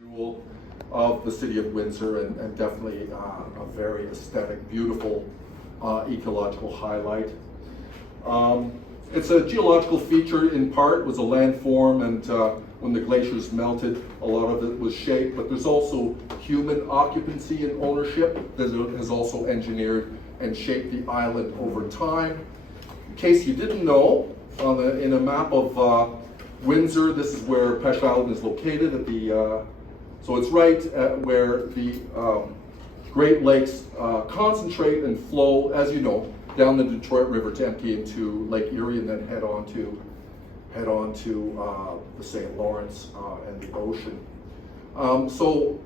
Jewel of the city of Windsor, and definitely a very aesthetic, beautiful ecological highlight. It's a geological feature in part. It was a landform, and when the glaciers melted, a lot of it was shaped, but there's also human occupancy and ownership that has also engineered and shaped the island over time. In case you didn't know, in a map of Windsor, this is where Peche Island is located at the so it's right at where the Great Lakes concentrate and flow, as you know, down the Detroit River to empty into Lake Erie and then head on to the St. Lawrence and the ocean. So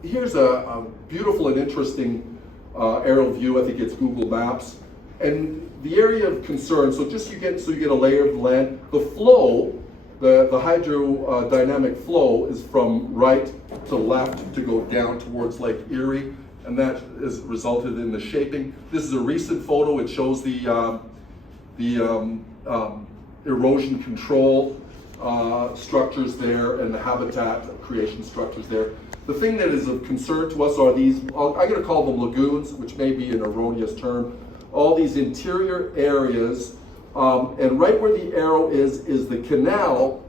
here's a beautiful and interesting aerial view. I think it's Google Maps. And the area of concern, so you get a layer of land. The flow, the hydrodynamic flow is from right to left to go down towards Lake Erie, and that has resulted in the shaping. This is a recent photo. It shows the erosion control structures there and the habitat creation structures there. The thing that is of concern to us are these, I'm going to call them lagoons, which may be an erroneous term, all these interior areas, and right where the arrow is the canal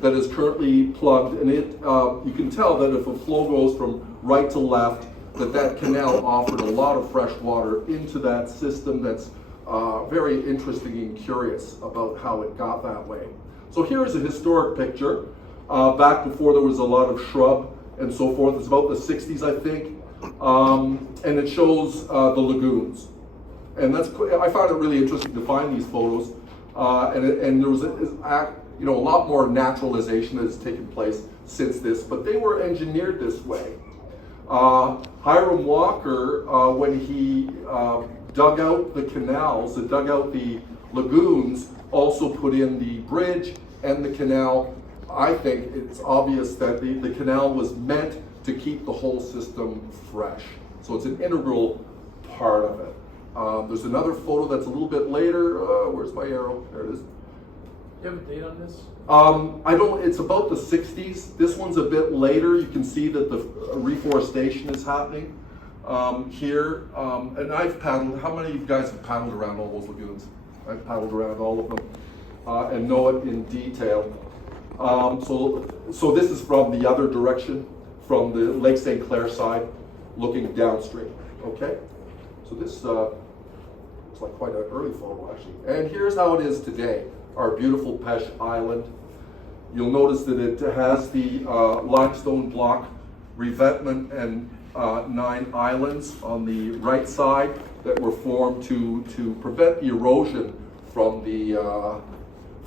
that is currently plugged, and you can tell that if a flow goes from right to left, that canal offered a lot of fresh water into that system. That's very interesting and curious about how it got that way. So here's a historic picture back before there was a lot of shrub and so forth. It's about the 60s, I think, and it shows the lagoons. And I found it really interesting to find these photos, and there was a lot more naturalization that has taken place since this, but they were engineered this way. Hiram Walker, when he dug out the canals, dug out the lagoons, also put in the bridge and the canal. I think it's obvious that the canal was meant to keep the whole system fresh. So it's an integral part of it. There's another photo that's a little bit later. Where's my arrow? There it is. Do you have a date on this? I don't. It's about the 60s. This one's a bit later. You can see that the reforestation is happening here. And I've paddled. How many of you guys have paddled around all those lagoons? I've paddled around all of them and know it in detail. So this is from the other direction, from the Lake St. Clair side, looking downstream. Okay. So this looks like quite an early photo, actually. And here's how it is today. Our beautiful Peche Island. You'll notice that it has the limestone block revetment and 9 islands on the right side that were formed to prevent the erosion from the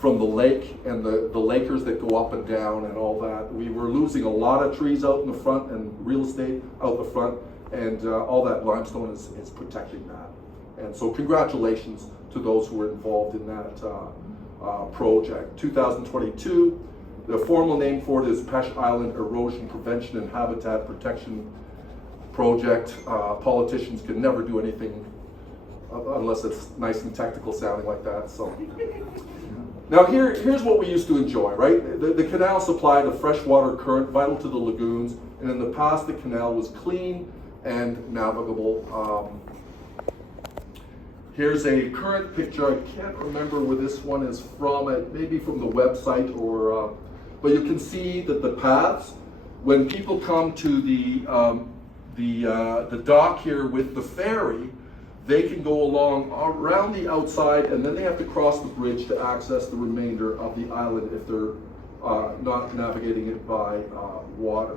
lake and the lakers that go up and down and all that. We were losing a lot of trees out in the front and real estate out the front, and all that limestone is protecting that. And so congratulations to those who were involved in that project. 2022, the formal name for it is Peche Island Erosion Prevention and Habitat Protection Project. Politicians can never do anything unless it's nice and technical sounding like that. So now here's what we used to enjoy, right? The canal supplied a freshwater current vital to the lagoons, and in the past the canal was clean and navigable. Here's a current picture. I can't remember where this one is from. It may be from the website, but you can see that the paths, when people come to the dock here with the ferry, they can go along around the outside, and then they have to cross the bridge to access the remainder of the island if they're not navigating it by water.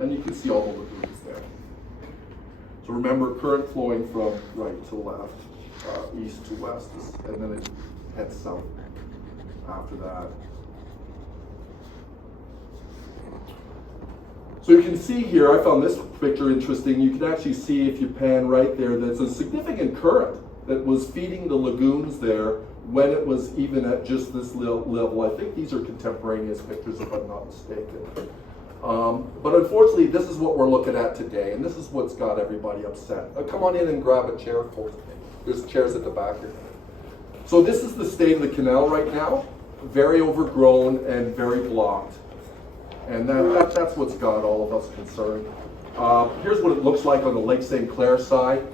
And you can see all the lagoons there. So remember, current flowing from right to left. East to west, and then it heads south after that. So you can see here, I found this picture interesting. You can actually see, if you pan right there, there's a significant current that was feeding the lagoons there when it was even at just this level. I think these are contemporaneous pictures, if I'm not mistaken. But unfortunately, this is what we're looking at today, and this is what's got everybody upset. Come on in and grab a chair, folks. There's chairs at the back here. So this is the state of the canal right now. Very overgrown and very blocked. And that's what's got all of us concerned. Here's what it looks like on the Lake St. Clair side.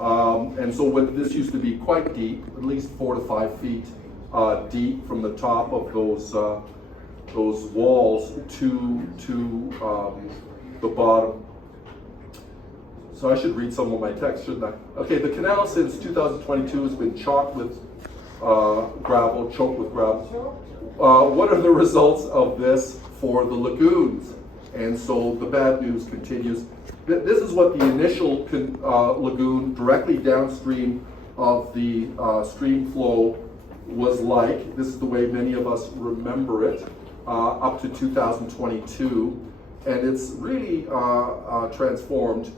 And so this used to be quite deep, at least 4 to 5 feet deep from the top of those walls to the bottom. So I should read some of my text, shouldn't I? Okay, the canal since 2022 has been choked with gravel. What are the results of this for the lagoons? And so the bad news continues. This is what the initial lagoon directly downstream of the stream flow was like. This is the way many of us remember it up to 2022. And it's really transformed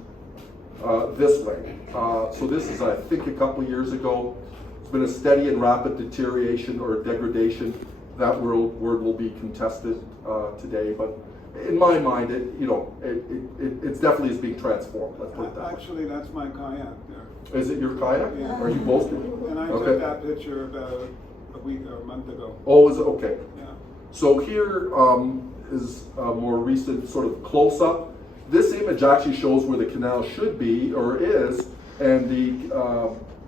this way. So this is, I think, a couple of years ago. It's been a steady and rapid deterioration or degradation. That word will be contested today, but in my mind, it definitely is being transformed. Let's put it that way. Actually, that's my kayak there. Is it your kayak? Yeah. Are you boasting? And I took that picture about a week or a month ago. Oh, is it? Okay. Yeah. So here is a more recent sort of close-up. This image actually shows where the canal should be or is, and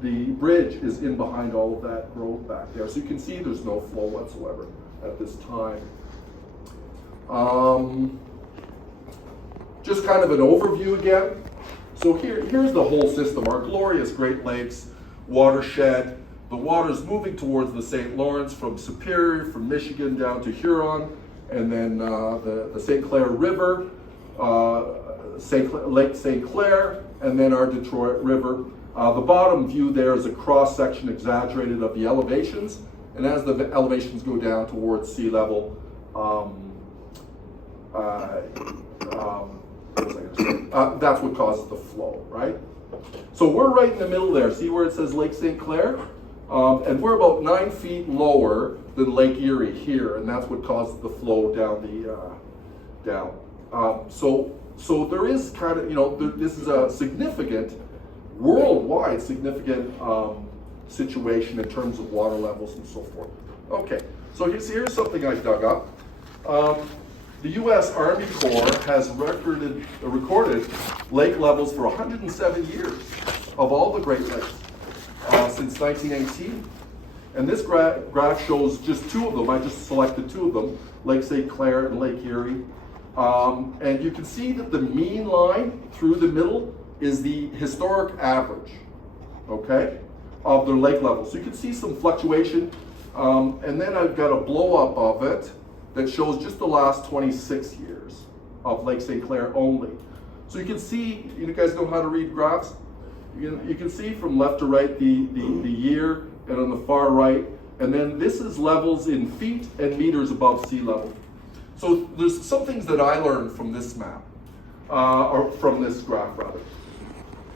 the bridge is in behind all of that growth back there. So you can see there's no flow whatsoever at this time. Just kind of an overview again. So here's the whole system. Our glorious Great Lakes watershed. The water is moving towards the St. Lawrence from Superior, from Michigan down to Huron, and then the St. Clair River, Lake St. Clair, and then our Detroit River. The bottom view there is a cross-section exaggerated of the elevations, and as the elevations go down towards sea level, that's what causes the flow, right? So we're right in the middle there. See where it says Lake St. Clair? And we're about 9 feet lower than Lake Erie here, and that's what causes the flow down So there is kind of, this is a significant, worldwide significant situation in terms of water levels and so forth. Okay, so here's something I dug up. The U.S. Army Corps has recorded lake levels for 107 years of all the Great Lakes since 1918. And this graph shows just 2 of them. I just selected 2 of them, Lake St. Clair and Lake Erie. And you can see that the mean line through the middle is the historic average, okay, of their lake levels. So you can see some fluctuation. And then I've got a blow up of it that shows just the last 26 years of Lake St. Clair only. So you can see, you guys know how to read graphs? You can see from left to right the year, and on the far right, and then this is levels in feet and meters above sea level. So there's some things that I learned from this map, or from this graph rather.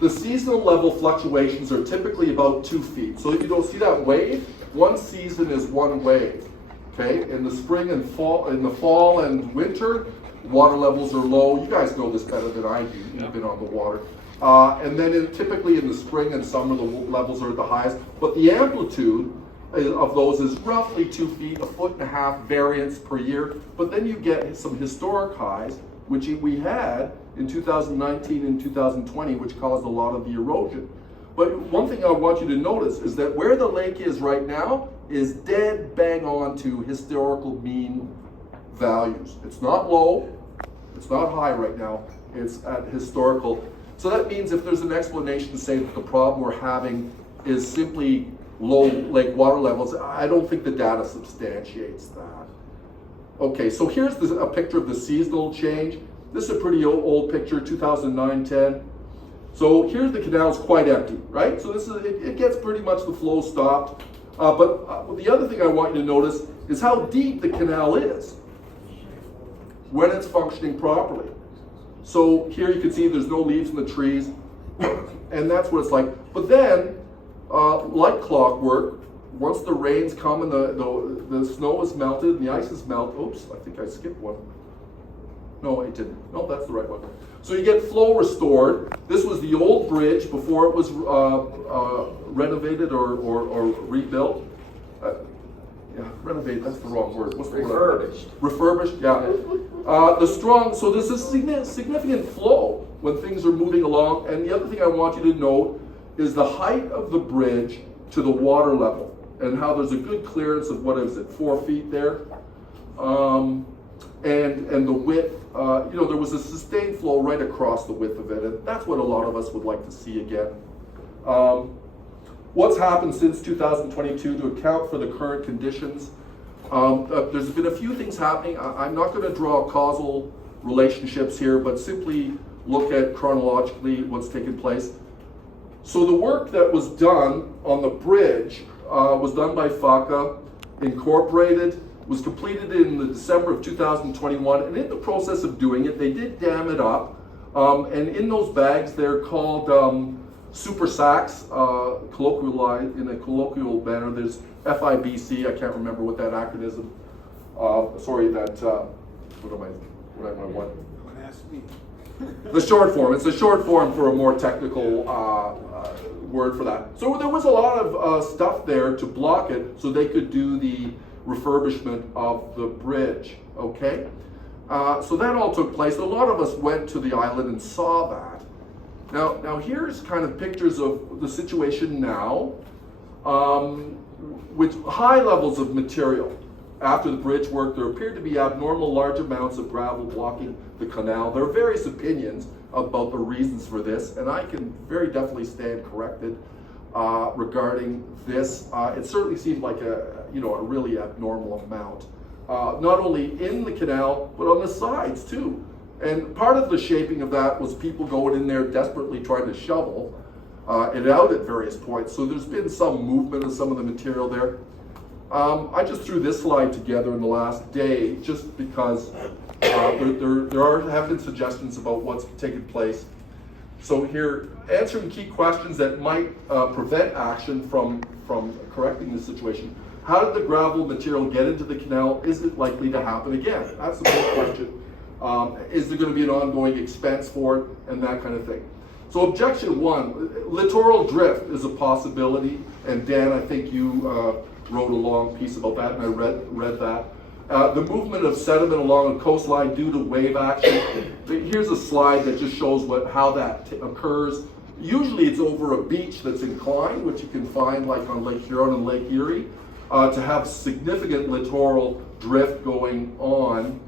The seasonal level fluctuations are typically about 2 feet. So if you don't see that wave, one season is one wave. Okay, in the spring and fall, in the fall and winter, water levels are low. You guys know this better than I do. You've been on the water. And then typically in the spring and summer, the levels are at the highest. But the amplitude of those is roughly 2 feet, 1.5 feet variance per year. But then you get some historic highs, which we had in 2019 and 2020, which caused a lot of the erosion. But one thing I want you to notice is that where the lake is right now is dead bang on to historical mean values. It's not low, it's not high right now, it's at historical. So that means if there's an explanation to say that the problem we're having is simply low lake water levels, I don't think the data substantiates that. Okay, so here's a picture of the seasonal change. This is a pretty old picture, 2009-10. So here's the canal's quite empty, right? So this is it gets pretty much the flow stopped. But the other thing I want you to notice is how deep the canal is when it's functioning properly. So here you can see there's no leaves in the trees, and that's what it's like. But then, like clockwork, once the rains come and the snow is melted and the ice is melted, oops, I think I skipped one. No, I didn't. No, that's the right one. So you get flow restored. This was the old bridge before it was renovated or rebuilt. renovate, that's the wrong word. What's the word? Refurbished. Refurbished, yeah. So there's a significant flow when things are moving along. And the other thing I want you to note is the height of the bridge to the water level and how there's a good clearance of, 4 feet there. And the width, there was a sustained flow right across the width of it. And that's what a lot of us would like to see again. What's happened since 2022 to account for the current conditions? There's been a few things happening. I'm not going to draw causal relationships here, but simply look at chronologically what's taken place. So the work that was done on the bridge was done by FACA, Incorporated, was completed in the December of 2021, and in the process of doing it, they did dam it up, and in those bags, they're called super sacks, colloquialized in a colloquial manner. There's FIBC, I can't remember what that acronym, what am I want? Don't ask me. The short form, it's a short form for a more technical word for that. So there was a lot of stuff there to block it so they could do the refurbishment of the bridge, okay? So that all took place. A lot of us went to the island and saw that. Now here's kind of pictures of the situation now, with high levels of material. After the bridge work, there appeared to be abnormal large amounts of gravel blocking the canal. There are various opinions about the reasons for this, and I can very definitely stand corrected regarding this. It certainly seemed like a really abnormal amount, not only in the canal, but on the sides too. And part of the shaping of that was people going in there desperately trying to shovel it out at various points. So there's been some movement of some of the material there. I just threw this slide together in the last day just because there have been suggestions about what's taken place. So here, answering key questions that might prevent action from correcting the situation. How did the gravel material get into the canal? Is it likely to happen again? That's the big question. Is there going to be an ongoing expense for it, and that kind of thing. So objection one, littoral drift is a possibility, and Dan, I think you wrote a long piece about that, and I read that. The movement of sediment along a coastline due to wave action. Here's a slide that just shows how that occurs. Usually it's over a beach that's inclined, which you can find like on Lake Huron and Lake Erie, to have significant littoral drift going on.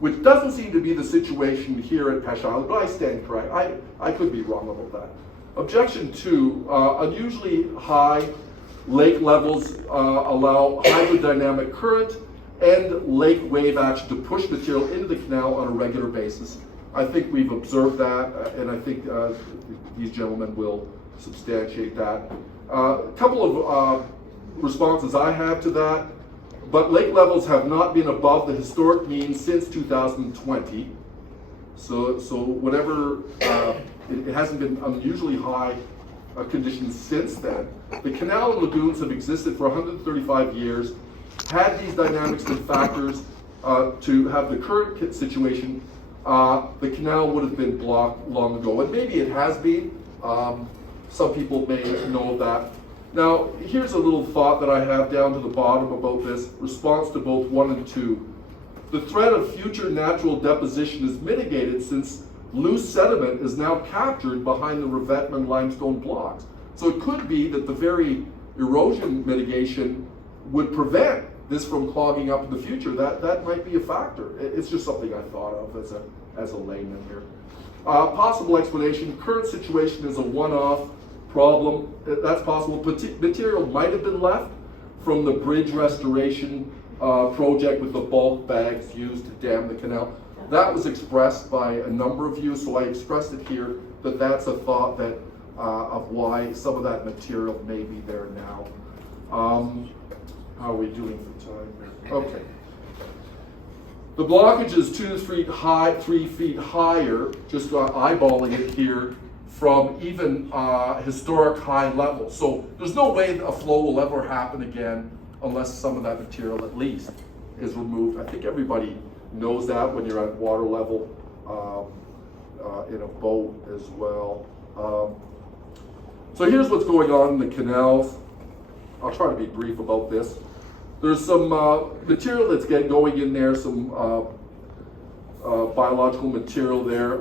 Which doesn't seem to be the situation here at Peche Island, but I stand correct. I could be wrong about that. Objection two, unusually high lake levels allow hydrodynamic current and lake wave action to push material into the canal on a regular basis. I think we've observed that, and I think these gentlemen will substantiate that. A couple of responses I have to that. But lake levels have not been above the historic mean since 2020. So whatever, it hasn't been unusually high conditions since then. The canal and lagoons have existed for 135 years. Had these dynamics been factors to have the current situation, the canal would have been blocked long ago. And maybe it has been. Some people may know of that. Now, here's a little thought that I have down to the bottom about this, response to both 1 and 2. The threat of future natural deposition is mitigated since loose sediment is now captured behind the revetment limestone blocks. So it could be that the very erosion mitigation would prevent this from clogging up in the future. That might be a factor. It's just something I thought of as a layman here. Possible explanation, current situation is a one-off problem. That's possible. Material might have been left from the bridge restoration project with the bulk bags used to dam the canal. That was expressed by a number of you, so I expressed it here that that's a thought that of why some of that material may be there now. How are we doing for time here? Okay. The blockage is 2 to 3 feet higher, just eyeballing it here, from even historic high levels. So there's no way a flow will ever happen again unless some of that material at least is removed. I think everybody knows that when you're at water level in a boat as well. So here's what's going on in the canals. I'll try to be brief about this. There's some material that's going in there, some biological material there.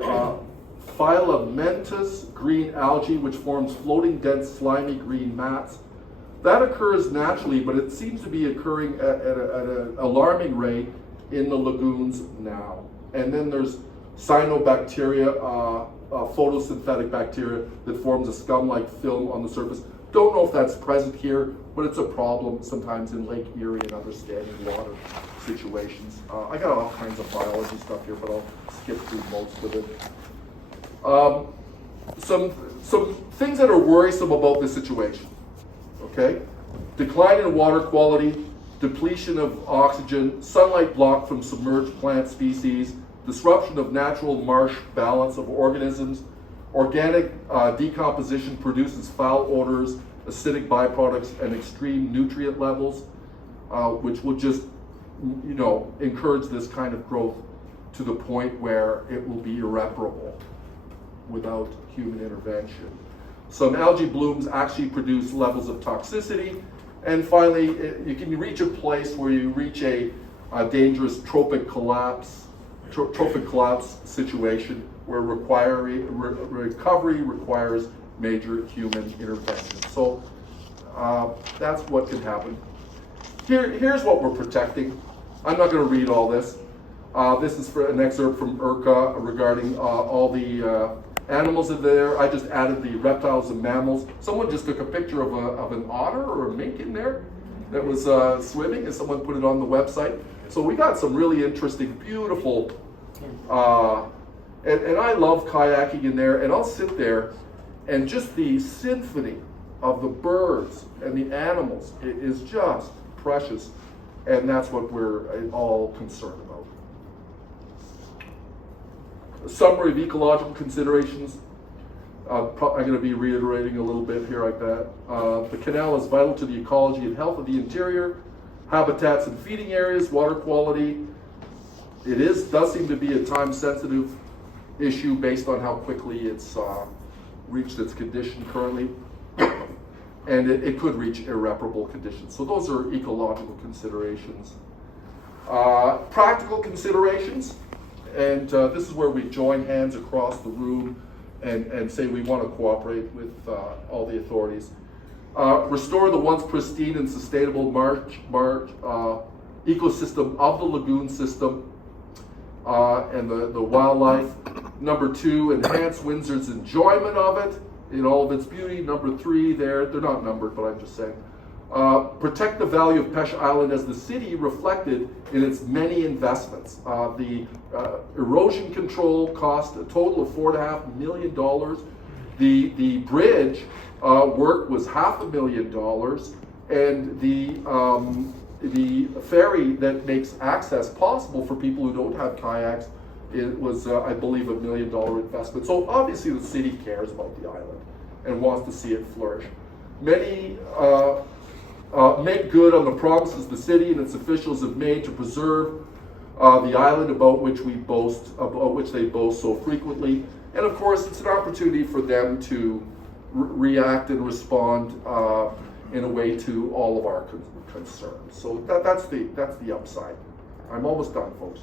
Filamentous green algae, which forms floating, dense, slimy green mats. That occurs naturally, but it seems to be occurring at an alarming rate in the lagoons now. And then there's cyanobacteria, photosynthetic bacteria that forms a scum-like film on the surface. Don't know if that's present here, but it's a problem sometimes in Lake Erie and other standing water situations. I got all kinds of biology stuff here, but I'll skip through most of it. Some things that are worrisome about this situation, okay? Decline in water quality, depletion of oxygen, sunlight blocked from submerged plant species, disruption of natural marsh balance of organisms, organic decomposition produces foul odors, acidic byproducts, and extreme nutrient levels, which will just, encourage this kind of growth to the point where it will be irreparable without human intervention. Some algae blooms actually produce levels of toxicity, and finally, you can reach a place where you reach a dangerous trophic collapse situation where recovery requires major human intervention. So that's what can happen. Here's what we're protecting. I'm not going to read all this. This is for an excerpt from ERCA regarding all the animals in there. I just added the reptiles and mammals. Someone just took a picture of an otter or a mink in there that was swimming, and someone put it on the website. So we got some really interesting, beautiful, and I love kayaking in there, and I'll sit there, and just the symphony of the birds and the animals is just precious, and that's what we're all concerned about. A summary of ecological considerations. I'm going to be reiterating a little bit here, I bet. The canal is vital to the ecology and health of the interior, habitats and feeding areas, water quality. It does seem to be a time-sensitive issue based on how quickly it's reached its condition currently, and it could reach irreparable conditions. So those are ecological considerations. Practical considerations. And this is where we join hands across the room and say we want to cooperate with all the authorities. Restore the once pristine and sustainable marsh ecosystem of the lagoon system and the wildlife. Number 2, enhance Windsor's enjoyment of it in all of its beauty. Number 3, they're not numbered, but I'm just saying. Protect the value of Peche Island as the city reflected in its many investments. The erosion control cost a total of $4.5 million. The bridge work was $500,000, and the ferry that makes access possible for people who don't have kayaks, it was, I believe, $1 million investment. So obviously the city cares about the island and wants to see it flourish. Many make good on the promises the city and its officials have made to preserve the island about which they boast so frequently. And of course, it's an opportunity for them to react and respond in a way to all of our concerns. So that's the upside. I'm almost done, folks.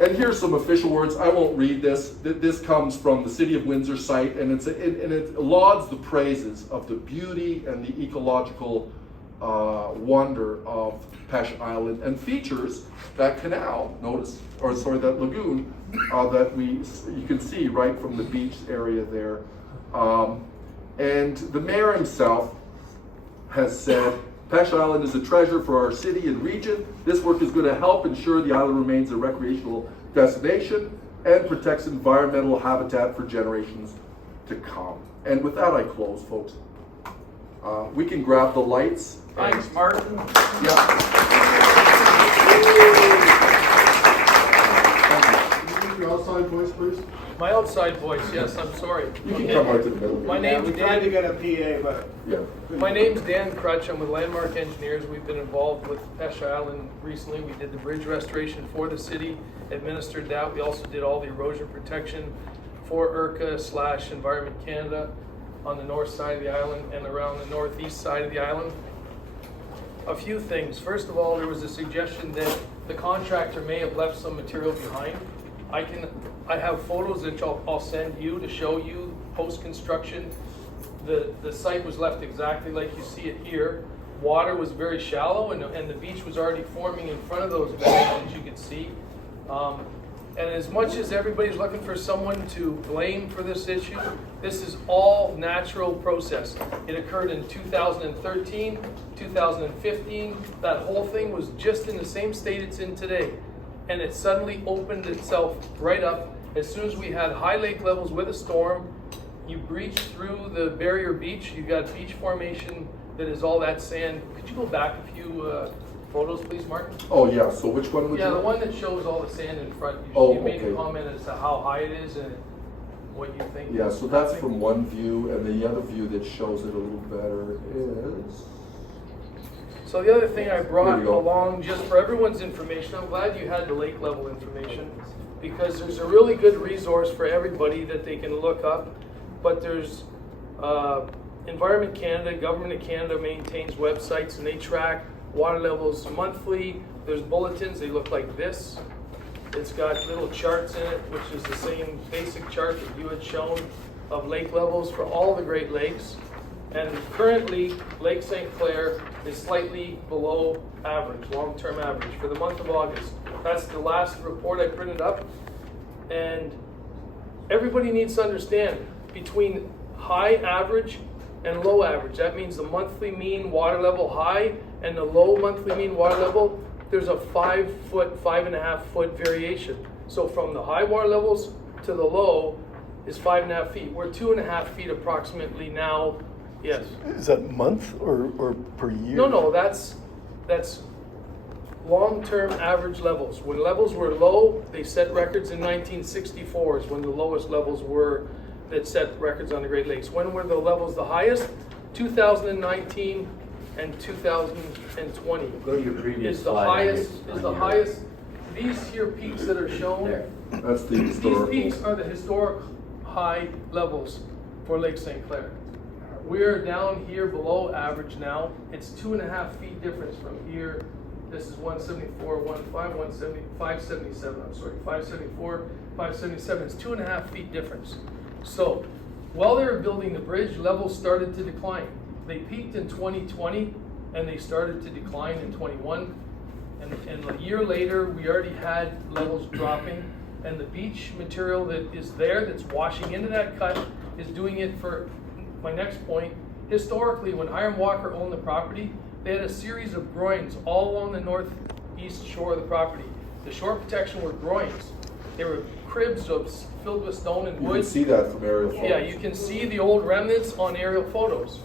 And here's some official words. I won't read this. This comes from the City of Windsor site, and it lauds the praises of the beauty and the ecological wonder of Peche Island, and features that canal. That lagoon that you can see right from the beach area there. And the mayor himself has said, Peche Island is a treasure for our city and region. This work is going to help ensure the island remains a recreational destination and protects environmental habitat for generations to come. And with that, I close, folks. We can grab the lights. Thanks, Martin. Yeah. Can you use your outside voice, please? My outside voice, yes, I'm sorry. You can come right to the middle. My name's We tried to Dan. get a PA, but Yeah. My name's Dan Crutch. I'm with Landmark Engineers. We've been involved with Peche Island recently. We did the bridge restoration for the city, administered that. We also did all the erosion protection for ERCA / Environment Canada on the north side of the island and around the northeast side of the island. A few things. First of all, there was a suggestion that the contractor may have left some material behind. I have photos that I'll send you to show you post-construction. The site was left exactly like you see it here. Water was very shallow and the beach was already forming in front of those walls, as you can see. And as much as everybody's looking for someone to blame for this issue, this is all natural process. It occurred in 2013, 2015. That whole thing was just in the same state it's in today. And it suddenly opened itself right up. As soon as we had high lake levels with a storm, you breach through the barrier beach, you got beach formation that is all that sand. Could you go back a few photos, please, Martin? Oh, yeah, so which one would you? Yeah, the one that shows all the sand in front. You made a comment as to how high it is and what you think. Yeah, so that's from one view, and the other view that shows it a little better is... So the other thing I There brought you go. along, just for everyone's information, I'm glad you had the lake level information, because there's a really good resource for everybody that they can look up. But there's Environment Canada, Government of Canada maintains websites and they track water levels monthly. There's bulletins, they look like this. It's got little charts in it, which is the same basic chart that you had shown of lake levels for all the Great Lakes. And currently, Lake St. Clair is slightly below average, long-term average, for the month of August. That's the last report I printed up. And everybody needs to understand, between high average and low average, that means the monthly mean water level high and the low monthly mean water level, there's a 5 foot, 5.5 foot variation. So from the high water levels to the low is 5.5 feet. We're 2.5 feet approximately now. Yes. Is that month or per year? No, that's long-term average levels. When levels were low, they set records in 1964 is when the lowest levels were that set records on the Great Lakes. When were the levels the highest? 2019 and 2020 Go to your previous is the slide. highest. Is the highest. These here peaks that are shown. There. That's the These historical. peaks are the historic high levels for Lake St. Clair. We're down here below average now. It's 2.5 feet difference from here. This is 174, 170, 577. I'm sorry, 574, 577. It's 2.5 feet difference. So, while they were building the bridge, levels started to decline. They peaked in 2020, and they started to decline in 21. And a year later, we already had levels dropping, and the beach material that is there, that's washing into that cut, is doing it for. My next point, historically, when Hiram Walker owned the property, they had a series of groins all along the northeast shore of the property. The shore protection were groins. They were cribs filled with stone and You wood. can see that from aerial photos. Yeah, you can see the old remnants on aerial photos.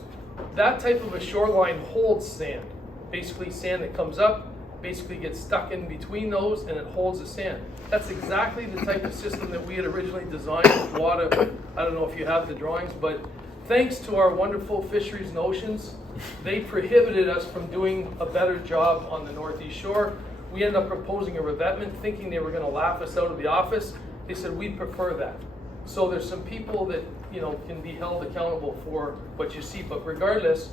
That type of a shoreline holds sand. Basically sand that comes up, basically gets stuck in between those, and it holds the sand. That's exactly the type of system that we had originally designed with water. I don't know if you have the drawings, but thanks to our wonderful fisheries and oceans, they prohibited us from doing a better job on the northeast shore. We ended up proposing a revetment, thinking they were going to laugh us out of the office. They said we'd prefer that. So there's some people that can be held accountable for what you see. But regardless,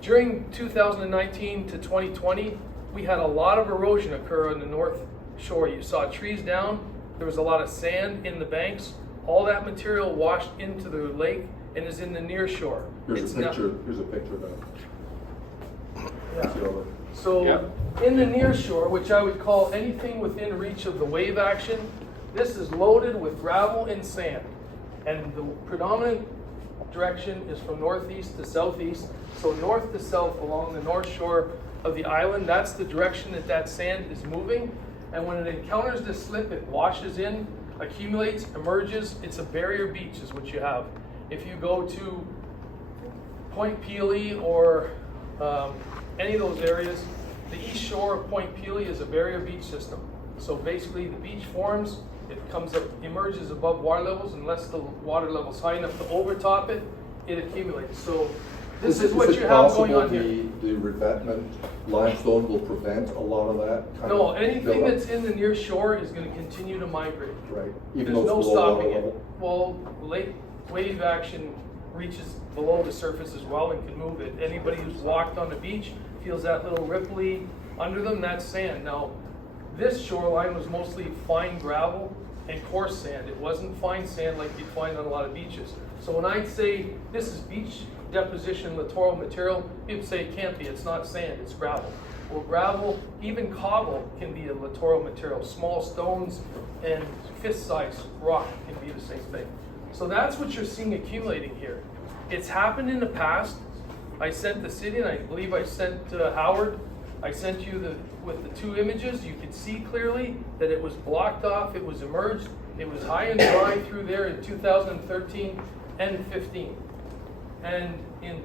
during 2019 to 2020, we had a lot of erosion occur on the north shore. You saw trees down. There was a lot of sand in the banks. All that material washed into the lake and is in the near shore. Here's a picture of that. Yeah. See all that? So in the near shore, which I would call anything within reach of the wave action, this is loaded with gravel and sand. And the predominant direction is from northeast to southeast. So north to south along the north shore of the island, that's the direction that sand is moving. And when it encounters this slip, it washes in, accumulates, emerges. It's a barrier beach is what you have. If you go to Point Pelee or any of those areas, the east shore of Point Pelee is a barrier beach system. So basically the beach forms, it comes up, emerges above water levels. Unless the water level is high enough to overtop it, it accumulates. So this is what you have going on here. The revetment limestone will prevent a lot of that kind No, of anything buildup? that's in the near shore is going to continue to migrate. Right. There's Even though no it's below water stopping it. level. Well, lake wave action reaches below the surface as well and can move it. Anybody who's walked on the beach, if feels that little ripply under them, that's sand. Now, this shoreline was mostly fine gravel and coarse sand. It wasn't fine sand like you'd find on a lot of beaches. So when I say this is beach deposition littoral material, people say it can't be, it's not sand, it's gravel. Well, gravel, even cobble can be a littoral material. Small stones and fist-sized rock can be the same thing. So that's what you're seeing accumulating here. It's happened in the past. I sent the city, and I believe I sent Howard, I sent you with the two images. You could see clearly that it was blocked off, it was emerged, it was high and dry through there in 2013 and 15. And in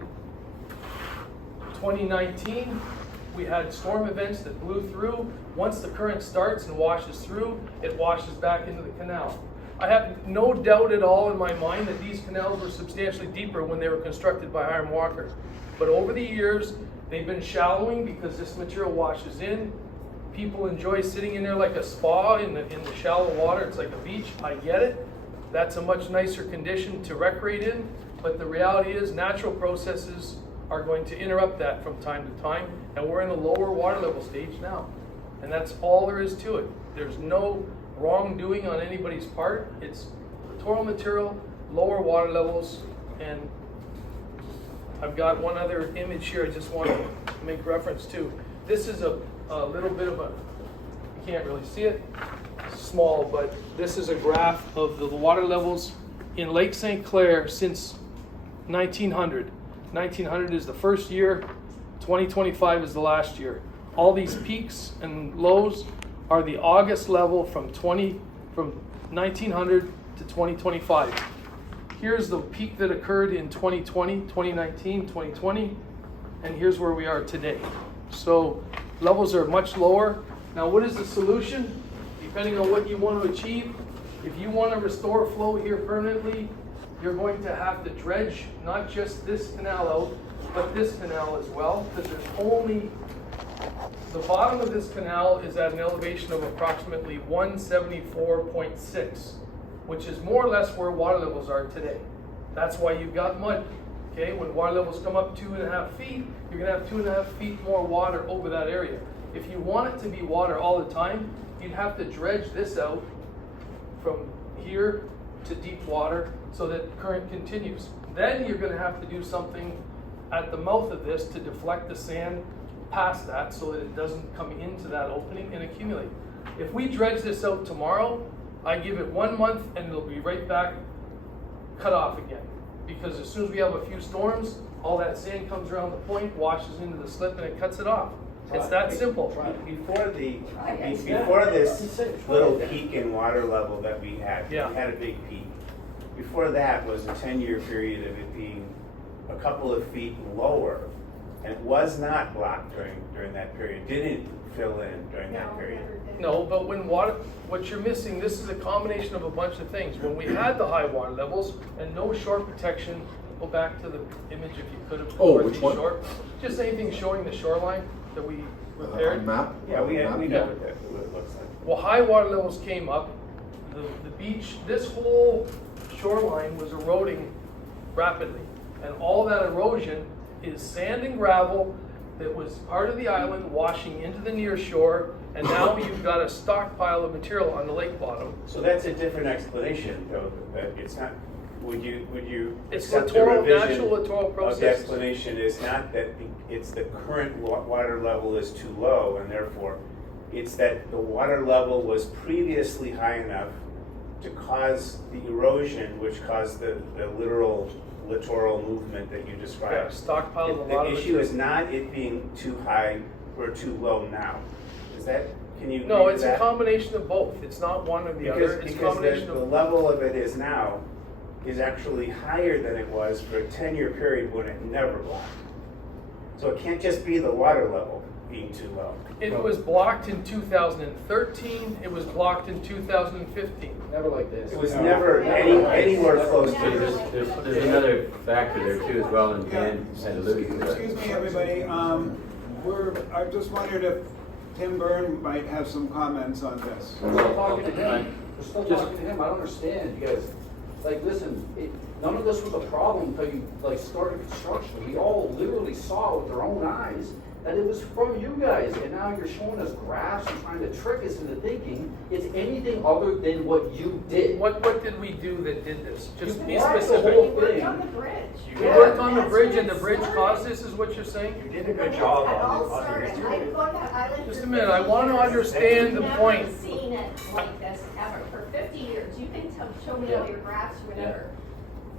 2019, we had storm events that blew through. Once the current starts and washes through, it washes back into the canal. I have no doubt at all in my mind that these canals were substantially deeper when they were constructed by Hiram Walker. But over the years, they've been shallowing because this material washes in. People enjoy sitting in there like a spa in the shallow water. It's like a beach. I get it. That's a much nicer condition to recreate in. But the reality is natural processes are going to interrupt that from time to time. And we're in a lower water level stage now. And that's all there is to it. There's no wrongdoing on anybody's part. It's littoral material, lower water levels, and I've got one other image here I just want to make reference to. This is a little bit of a, you can't really see it, small, but this is a graph of the water levels in Lake St. Clair since 1900. 1900 is the first year, 2025 is the last year. All these peaks and lows are the August level from 1900 to 2025. Here's the peak that occurred in 2020, 2019, 2020, and here's where we are today. So levels are much lower. Now what is the solution? Depending on what you want to achieve, if you want to restore flow here permanently, you're going to have to dredge not just this canal out, but this canal as well, because there's only, the bottom of this canal is at an elevation of approximately 174.6, which is more or less where water levels are today. That's why you've got mud. Okay, when water levels come up 2.5 feet, you're gonna have 2.5 feet more water over that area. If you want it to be water all the time, you'd have to dredge this out from here to deep water so that current continues. Then you're gonna have to do something at the mouth of this to deflect the sand past that so that it doesn't come into that opening and accumulate. If we dredge this out tomorrow, I give it 1 month and it'll be right back cut off again. Because as soon as we have a few storms, all that sand comes around the point, washes into the slip, and it cuts it off. It's that simple. Before this little peak in water level that we had, we had a big peak. Before that was a 10-year period of it being a couple of feet lower, and it was not blocked during that period. Didn't fill in during that period. No, but when water, what you're missing, this is a combination of a bunch of things. When we had the high water levels and no shore protection, go back to the image if you could have. Oh, which one? Shore. Just anything showing the shoreline that we repaired. Map? Yeah, we know what it looks like. Well, high water levels came up. The beach, this whole shoreline was eroding rapidly. And all that erosion is sand and gravel that was part of the island washing into the near shore, and now you've got a stockpile of material on the lake bottom. So that's a different explanation, though. That it's not. Would you It's accept littoral, the revision natural littoral of the process. explanation is not that it's the current water level is too low, and therefore it's that the water level was previously high enough to cause the erosion, which caused the littoral movement that you described. Yeah, stockpile of a lot of The issue material. is not it being too high or too low now. Is that, can you agree No, with it's that? a combination of both. It's not one or the other. It's a Because combination the of. level of it is now is actually higher than it was for a 10-year period when it never blocked. So it can't just be the water level being too low. It was blocked in 2013. It was blocked in 2015. Never like this. It was never anywhere close to this. There's another factor there too as well, and Dan had alluded to that. Excuse me, everybody, I just wondered if Tim Byrne might have some comments on this. We're still talking to him. We're still talking to him. I don't understand. You guys like, listen, none of this was a problem until you, like, started construction. We all literally saw with our own eyes that it was from you guys, and now you're showing us graphs and trying to trick us into thinking it's anything other than what you did. What did we do that did this? Just be blocked the specific. whole You worked thing. on the bridge. You worked on the bridge and the bridge caused this, is what you're saying? You did a good job It all on the started, history. I've gone to that island Just for a minute, I 50 want to years. understand the I've point. never seen it like this ever, for 50 years. You can show me all your graphs or whatever.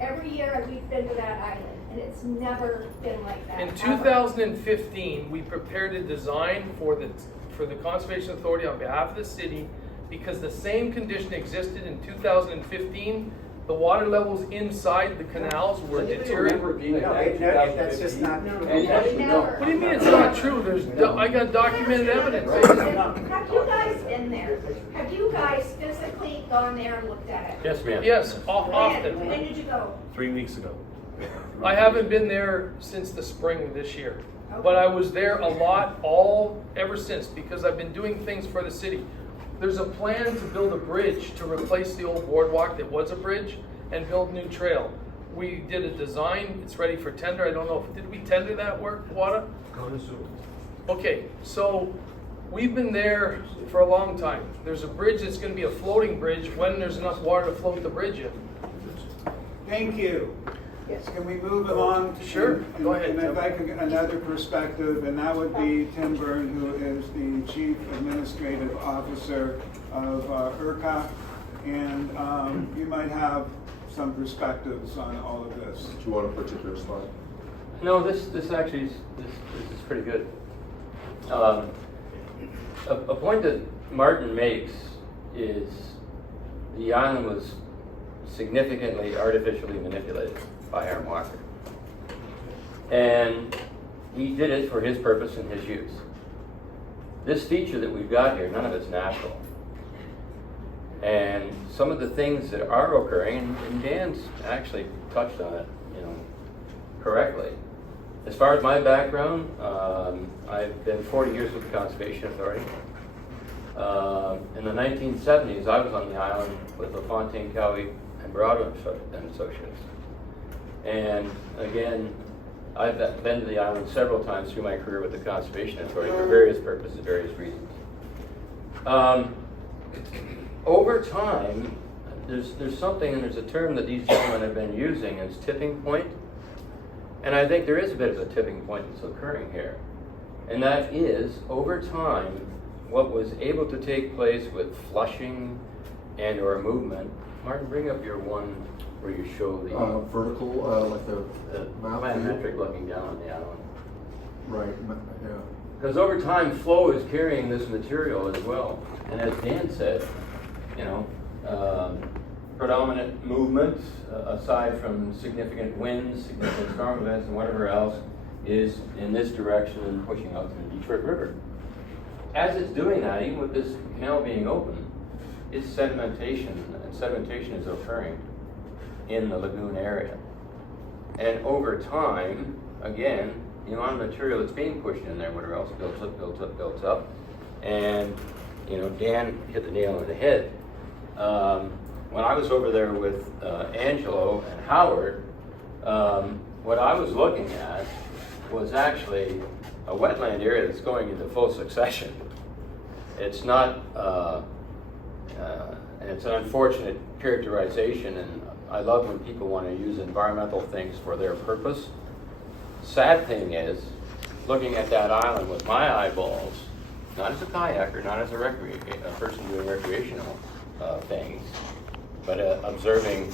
Every year we've been to that island, and it's never been like that. In ever. 2015, we prepared a design for the Conservation Authority on behalf of the city, because the same condition existed in 2015. The water levels inside the canals were deteriorating. Remember being No, like that's just not true. What do you mean it's not true? I got documented evidence. Have you guys been there? Have you guys physically gone there and looked at it? Yes, ma'am. Yes, often. When did you go? 3 weeks ago. I haven't been there since the spring of this year, but I was there a lot ever since, because I've been doing things for the city. There's a plan to build a bridge to replace the old boardwalk that was a bridge and build new trail. We did a design, it's ready for tender. I don't know, did we tender that work, Wada? Okay, so we've been there for a long time. There's a bridge that's gonna be a floating bridge when there's enough water to float the bridge in. Thank you. Can we move along? Sure, go ahead, And I'd Tim. like another perspective, and that would be Tim Byrne, who is the Chief Administrative Officer of ERCA. And you might have some perspectives on all of this. Do you want a particular slide? No, this actually is, this is pretty good. A point that Martin makes is the island was significantly artificially manipulated by Hiram Walker. And he did it for his purpose and his use. This feature that we've got here, none of it's natural. And some of the things that are occurring, and Dan's actually touched on it, correctly. As far as my background, I've been 40 years with the Conservation Authority. In the 1970s, I was on the island with LaFontaine, Cowie, and Broadway and Associates. And again, I've been to the island several times through my career with the Conservation Authority for various purposes, various reasons. Over time, there's something, and there's a term that these gentlemen have been using, is tipping point. And I think there is a bit of a tipping point that's occurring here. And that is, over time, what was able to take place with flushing and or movement. Martin, bring up your one where you show the Vertical, like the map. planimetric looking down on the island. Right, yeah. Because over time, flow is carrying this material as well. And as Dan said, predominant movement, aside from significant winds, significant storm events, and whatever else, is in this direction and pushing out to the Detroit River. As it's doing that, even with this canal being open, it's sedimentation, and sedimentation is occurring in the lagoon area. And over time, again, the amount of material that's being pushed in there, whatever else, builds up. And, Dan hit the nail on the head. When I was over there with Angelo and Howard, what I was looking at was actually a wetland area that's going into full succession. It's not, and it's an unfortunate characterization, and I love when people want to use environmental things for their purpose. Sad thing is, looking at that island with my eyeballs, not as a kayaker, not as a person doing recreational things, but observing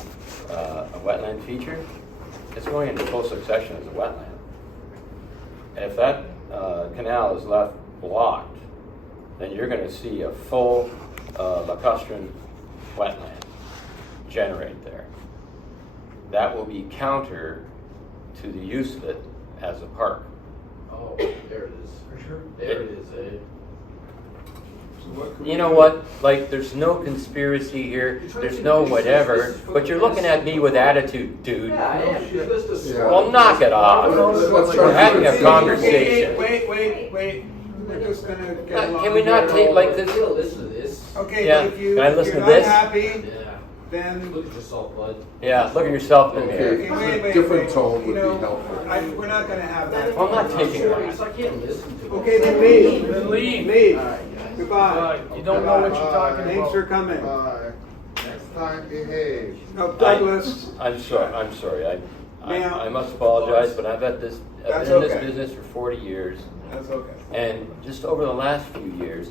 a wetland feature, it's going into full succession as a wetland. And if that canal is left blocked, then you're going to see a full lacustrine wetland generate there. That will be counter to the use of it as a park. Oh, there it is. For sure. There it is, eh? So You know what? Like, there's no conspiracy here. There's no whatever. But you're looking at me with attitude, dude. Yeah, I am. You're just a Yeah. Well, knock it off. We're having a conversation. Wait. We're just gonna get along. Can we not take like this? Listen to this. Okay, Yeah. if you, Can I if listen you're to not this? happy, Yeah. then. Look at yourself, bud. Yeah, look at yourself in the mirror. Okay, different tone would be helpful. We're not gonna have that. I'm not taking Serious, that. I can't listen to it. Okay, then leave. Then leave. Leave. Goodbye. You don't know what you're talking Thanks about. for coming. Next time, behave. No, Douglas. I'm sorry, Ma'am. I must apologize, but I've been in this okay. business for 40 years. That's okay. And just over the last few years,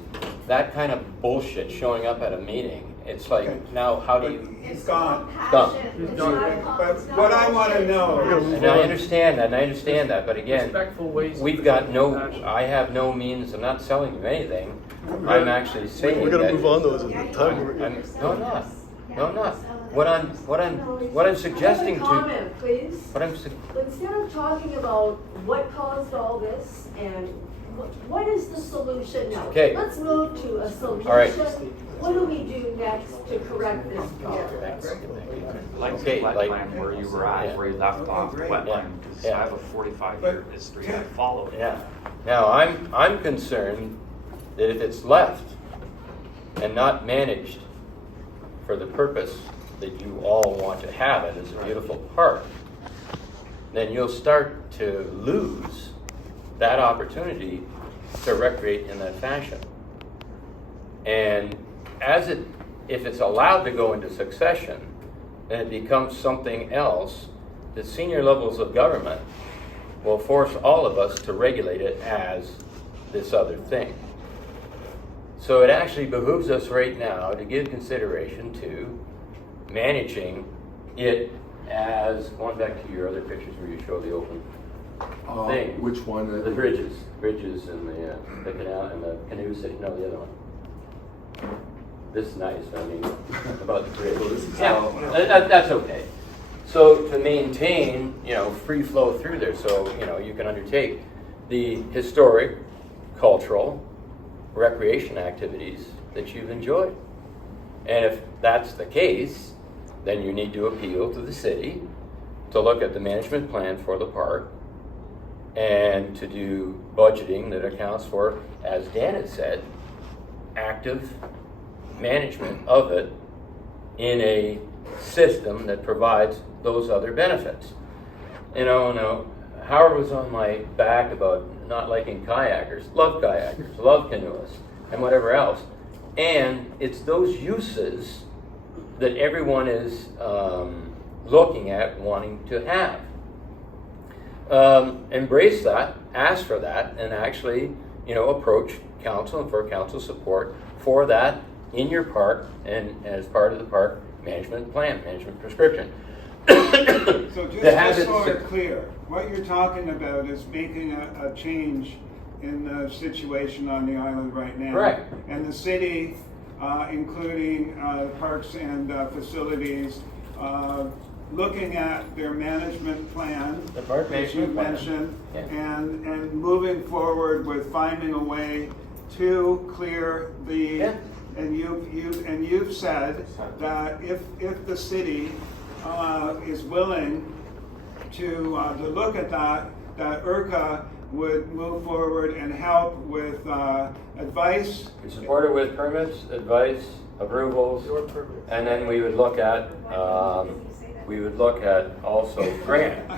that kind of bullshit showing up at a meeting, it's like, Okay. now how do you, He's gone. Passion. He's It's done. not a call. But It's not what a I wanna bullshit, know- it's passion. and I understand that, but again, Respectful ways. we've got I have no means, I'm not selling you anything. I'm actually saying We're gonna that- move on though, is the time we're I'm, no, I'm not. No, I'm not. What I'm suggesting I have a to, comment, please. what I'm, Instead of talking about what caused all this and what is the solution now? Okay. Let's move to a solution. All right. What do we do next to correct this problem? Like Okay, the like- wetland where you were at, yeah. where you left off great. wetland, because Yeah. I have a 45-year But- history I followed. yeah. Now, I'm concerned that if it's left and not managed for the purpose that you all want to have it as a beautiful park, then you'll start to lose that opportunity to recreate in that fashion. And if it's allowed to go into succession, then it becomes something else. The senior levels of government will force all of us to regulate it as this other thing. So it actually behooves us right now to give consideration to managing it as, going back to your other pictures where you show the open thing. Which one? The bridges and the canal and the Canoeist, no, the other one. This is nice, I mean, about the bridge. So this is Yeah, how- that's okay. So to maintain, free flow through there, so, you can undertake the historic, cultural, recreation activities that you've enjoyed. And if that's the case, then you need to appeal to the city to look at the management plan for the park and to do budgeting that accounts for, as Dan had said, active management of it in a system that provides those other benefits. Now, Howard was on my back about not liking kayakers, love canoeists, and whatever else. And it's those uses that everyone is looking at wanting to have. Embrace that, ask for that, and actually, approach council and for council support for that in your park and as part of the park management plan, management prescription. So To have just it so we're suc- clear, what you're talking about is making a change in the situation on the island right now. Correct. And the city, including parks and facilities, looking at their management plan, The park as you management plan. mentioned, Yeah. and moving forward with finding a way to clear the. Yeah. And you've said that if the city is willing to look at that ERCA would move forward and help with advice. We support it with permits, advice, approvals, Your permit. and then we would look at also grant.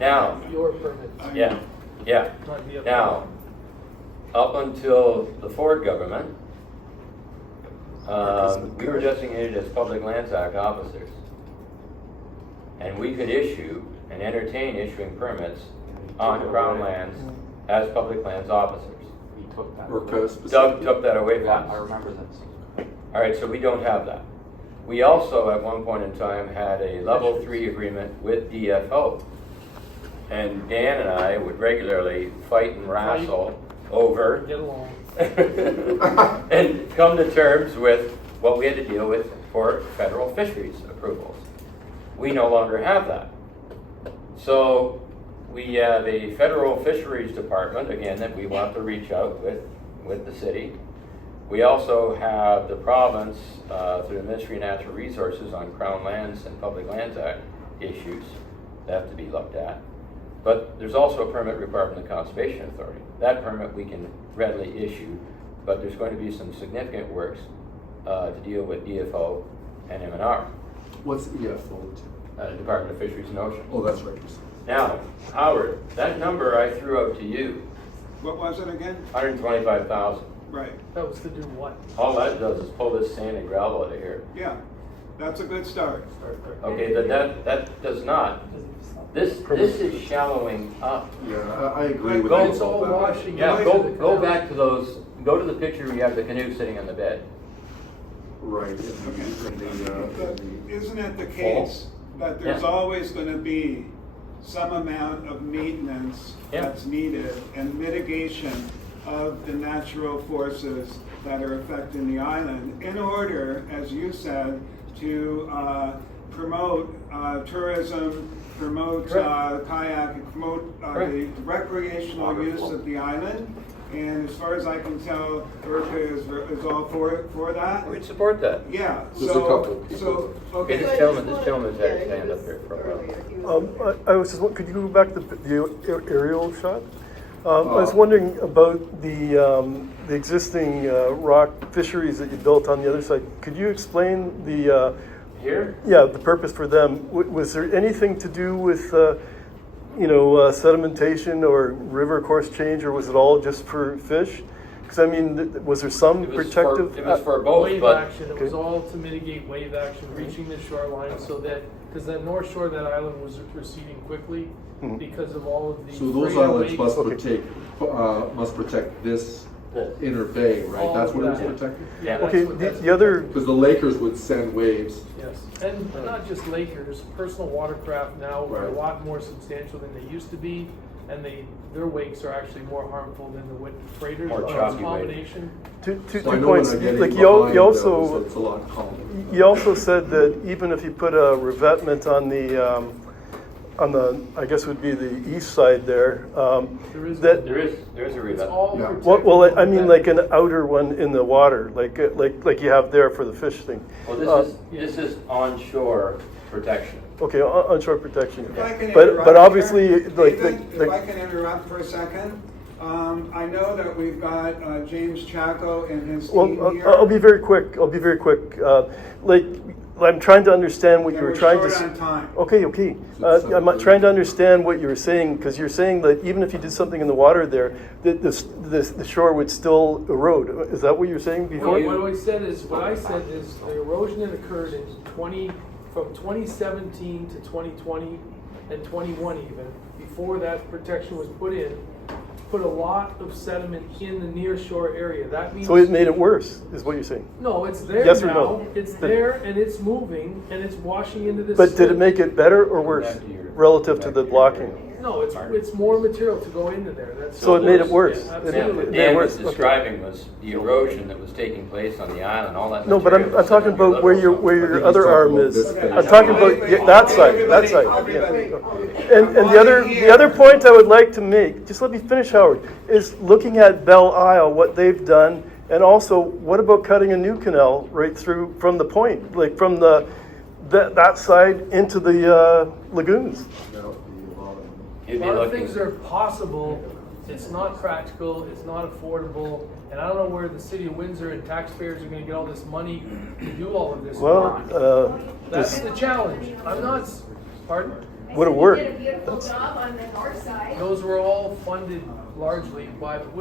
Now, Your permit. yeah. Not the other. Now, up until the Ford government, we were designated as Public Lands Act officers. And we could issue and entertain issuing permits on Crown lands as Public Lands officers. We took that. ERCA specific. Doug took that away from Yeah, I us. remember this. All right, so we don't have that. We also, at one point in time, had a level 3 agreement with DFO. And Dan and I would regularly fight and wrestle over Get along. and come to terms with what we had to deal with for federal fisheries approvals. We no longer have that. So we have a federal fisheries department, again, that we want to reach out with the city. We also have the province, through the Ministry of Natural Resources on Crown Lands and Public Lands Act issues that have to be looked at. But there's also a permit required from the Conservation Authority. That permit we can readily issue, but there's going to be some significant works to deal with DFO and M&R. What's EF forward to? Department of Fisheries and Oceans. Oh, that's right. Now, Howard, that number I threw out to you, What was it again? 125,000. Right, That was to do what? All that does is pull this sand and gravel out of here. yeah, that's a good start. Okay, but that does not. This is shallowing up. Yeah, I agree with Go- you. It's all about that. washing. Yeah, into the go canal. back to those, go to the picture where you have the canoe sitting on the bed. Right. But isn't it the case that there's Yeah. always going to be some amount of maintenance Yeah. that's needed and mitigation of the natural forces that are affecting the island in order, as you said, to promote tourism, promote kayaking, promote the recreational use of the island? And as far as I can tell, ERCA is all for that. We'd support that. Yeah, There's a couple of people. so, Okay, okay. this gentleman's had his hand up here for a while. I was just, could you go back to the aerial shot? I was wondering about the existing rock fisheries that you built on the other side. Could you explain the Here? the purpose for them? Was there anything to do with sedimentation or river course change, or was it all just for fish? Because I mean, was there some It was protective? for, it was for both, Wave but action, it was all to mitigate wave action, reaching the shoreline so that, because the north shore of that island was receding quickly because of all of the. So those freight islands away- must protect this inner bay, right? All That's of what it was that. protecting? Yeah, that's Okay, what that's the other. Because the Lakers would send waves. Yes, and not just Lakers, personal watercraft now are a Right. lot more substantial than they used to be, and their wakes are actually more harmful than the freighters. More It's a choppy wake. combination. Two So I know points. when I get Like in you behind you those, also it's a lot calmer. you also said that even if you put a revetment on the I guess would be the east side there, There is that there is a It's revet. all Yeah. protected. well I mean like an outer one in the water, like you have there for the fish thing. Well, this is onshore protection. Okay, onshore protection. If I can But interrupt obviously here, like David, if I can interrupt for a second, I know that we've got James Chaco and his team well here. I'll be very quick. Like I'm trying to understand what And you were we're trying to. short on time. Okay. I'm trying to understand what you were saying, because you're saying that even if you did something in the water there, the shore would still erode. Is that what you were saying before? What I said is the erosion that occurred in from 2017 to 2020 and 21 even, before that protection was put a lot of sediment in the near shore area. That means. So it made it worse, is what you're saying. No, it's there Yes or now. no? It's there and it's moving and it's washing into the. But did it slip. make it better or worse relative to the blocking? No, it's more material to go into there. That's So it made it worse. Yeah, It- Yeah, absolutely. what made it Dan worse. was describing was the erosion that was taking place on the island, all that. No, but material I'm was talking sitting on about where littoral. your think other he's arm talking is. about this I'm thing. talking about that side. Everybody. And the other point I would like to make, just let me finish, Howard, is looking at Belle Isle, what they've done, and also what about cutting a new canal right through from the point, like from that side into the lagoons. That would be a lot of- A You'd be lot of looking- things are possible. It's not practical. It's not affordable. And I don't know where the city of Windsor and taxpayers are going to get all this money to do all of this. Well, That's the challenge. I'm not. Pardon? Would it I said work? you did a beautiful That's- job on the north side. Those were all funded largely by who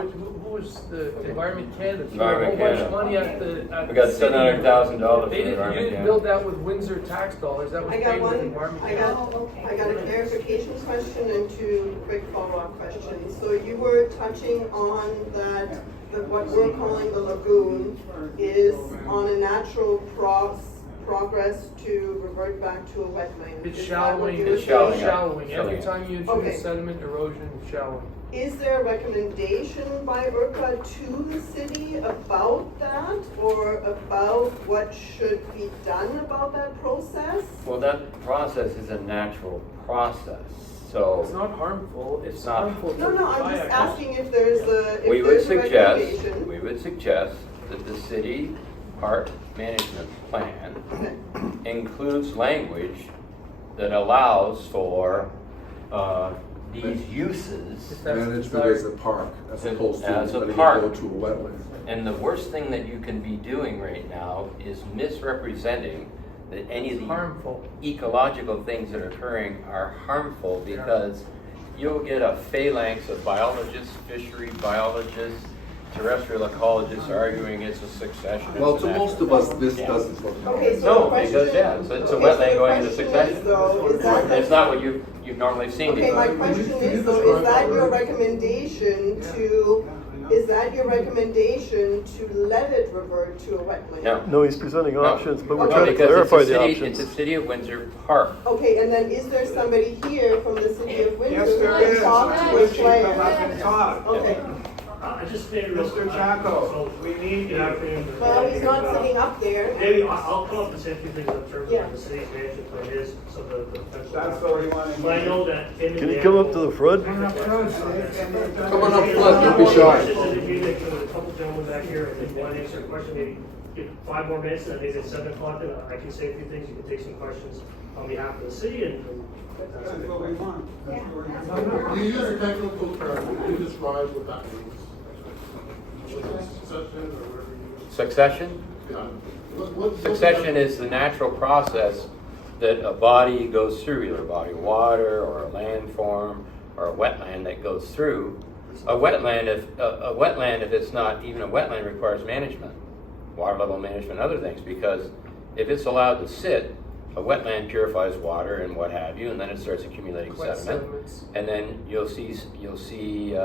was the Environment Canada? Threw a Environment whole bunch of Canada. money at the. We got city. $700,000 They from didn't. You Environment didn't Canada. build that with Windsor tax dollars. That was I got paid with one, Environment I Canada. got, I got a clarification question and two quick follow-up questions. So you were touching on that, what we're calling the lagoon is on a natural progress to revert back to a wetland. It's Is that what shallowing. you were It's saying? shallowing. Every Shallowing. time you Okay. introduce sediment, erosion, shallowing. Is there a recommendation by ERCA to the city about that or about what should be done about that process? Well, that process is a natural process, so. It's not harmful. It's It's not. harmful to No, I'm just kayakers. asking if there's a, We if would there's a suggest, recommendation. we would suggest that the city park management plan includes language that allows for these uses. If that's Management desired. as a park, as opposed to As a letting it park. go to a wetland. And the worst thing that you can be doing right now is misrepresenting that any of the Harmful. ecological things that are occurring are harmful because you'll get a phalanx of biologists, fishery biologists, terrestrial ecologists arguing it's a succession. Well, to most of us, this doesn't look nice. Okay, so No, the question. because, yeah, it's a okay, so wetland the going into question succession. is, though, is that It's not what you've normally seen Okay, my before. question is though, is that your recommendation to let it revert to a wetland? No. No, he's presenting No. options, but we're Okay. trying to Because clarify it's the a city, it's options. a City of Windsor park. Okay, and then is there somebody here from the city of Windsor Yes, who there can is. talk to Would the you come up player? and talk? Okay, I just stay real Mr. quick. Chaco, So we need you. well, he's not sitting up there. Maybe I'll come up and say a few things in terms Yeah. of the city's management plan is, some of the potential. That's what we want to But I hear. know that. Can you come up to the front? Come on up front, don't be shy. Maybe a couple gentlemen back here, if you want to answer a question, maybe give 5 more minutes, and I think it's 7 o'clock, and I can say a few things, you can take some questions on behalf of the city, and That's what we want. That's what we want. You use a technical term, can you describe what that means? Succession or whatever you use? Succession? Yeah. What- Succession is the natural process that a body goes through, either a body of water or a landform or a wetland that goes through. A wetland, if it's not even a wetland, requires management, water level management, other things, because if it's allowed to sit, a wetland purifies water and what have you, and then it starts accumulating Wet sediment, sediments. and then you'll see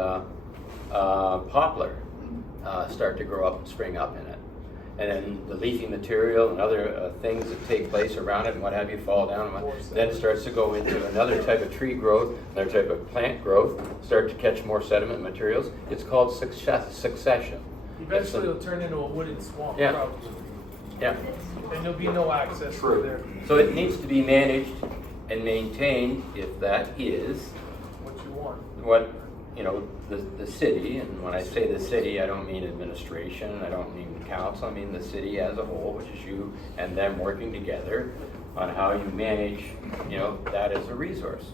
poplar start to grow up and spring up in it. And then the leafy material and other things that take place around it and what have you fall down. Then it starts to go into another type of tree growth, another type of plant growth, start to catch more sediment materials. It's called succession. Eventually it'll turn into a wooded swamp, Yeah. probably. Yeah. And there'll be no access True. through there. So it needs to be managed and maintained, if that is What you want. what, the city, and when I say the city, I don't mean administration, I don't mean council, I mean the city as a whole, which is you and them working together on how you manage, that as a resource.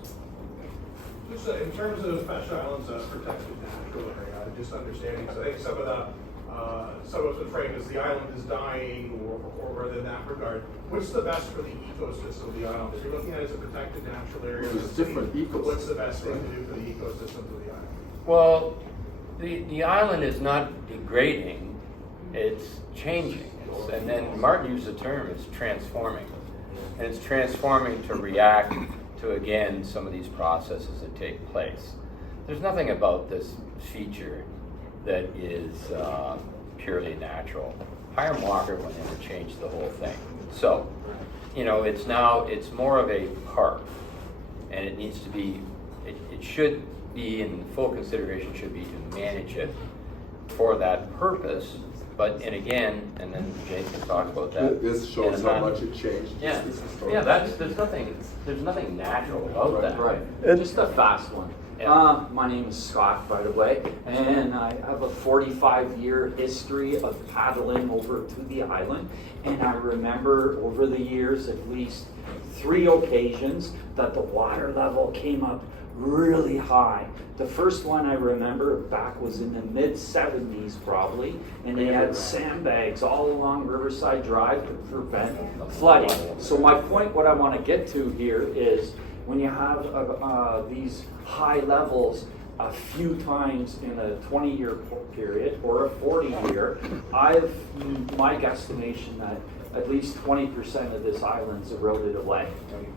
Just in terms of Peche Island's protected natural area, just understanding, because I think some of us would frame as the island is dying or in that regard. What's the best for the ecosystem of the island? If you're looking at it as a protected natural area, There's different ecosystems, what's the best thing to do for the ecosystems of the island? Well, the island is not degrading, it's changing. And then Martin used the term, it's transforming. And it's transforming to react to, again, some of these processes that take place. There's nothing about this feature that is purely natural. Hiram Walker went in and changed the whole thing. So, it's more of a park, and it needs to be, it should be in full consideration, should be to manage it for that purpose. But, and then Jake can talk about that. This shows in how a much it changed. Yeah, This is yeah, there's nothing natural about that. Right. And Just a fast one. Yeah. My name is Scott, by the way, and I have a 45-year history of paddling over to the island. And I remember over the years at least 3 occasions that the water level came up really high. The first one I remember back was in the mid-70s probably, and they had sandbags all along Riverside Drive to prevent flooding. So my point, what I want to get to here is when you have these high levels a few times in a 20-year period or a 40-year, my guesstimation that at least 20% of this island's eroded away.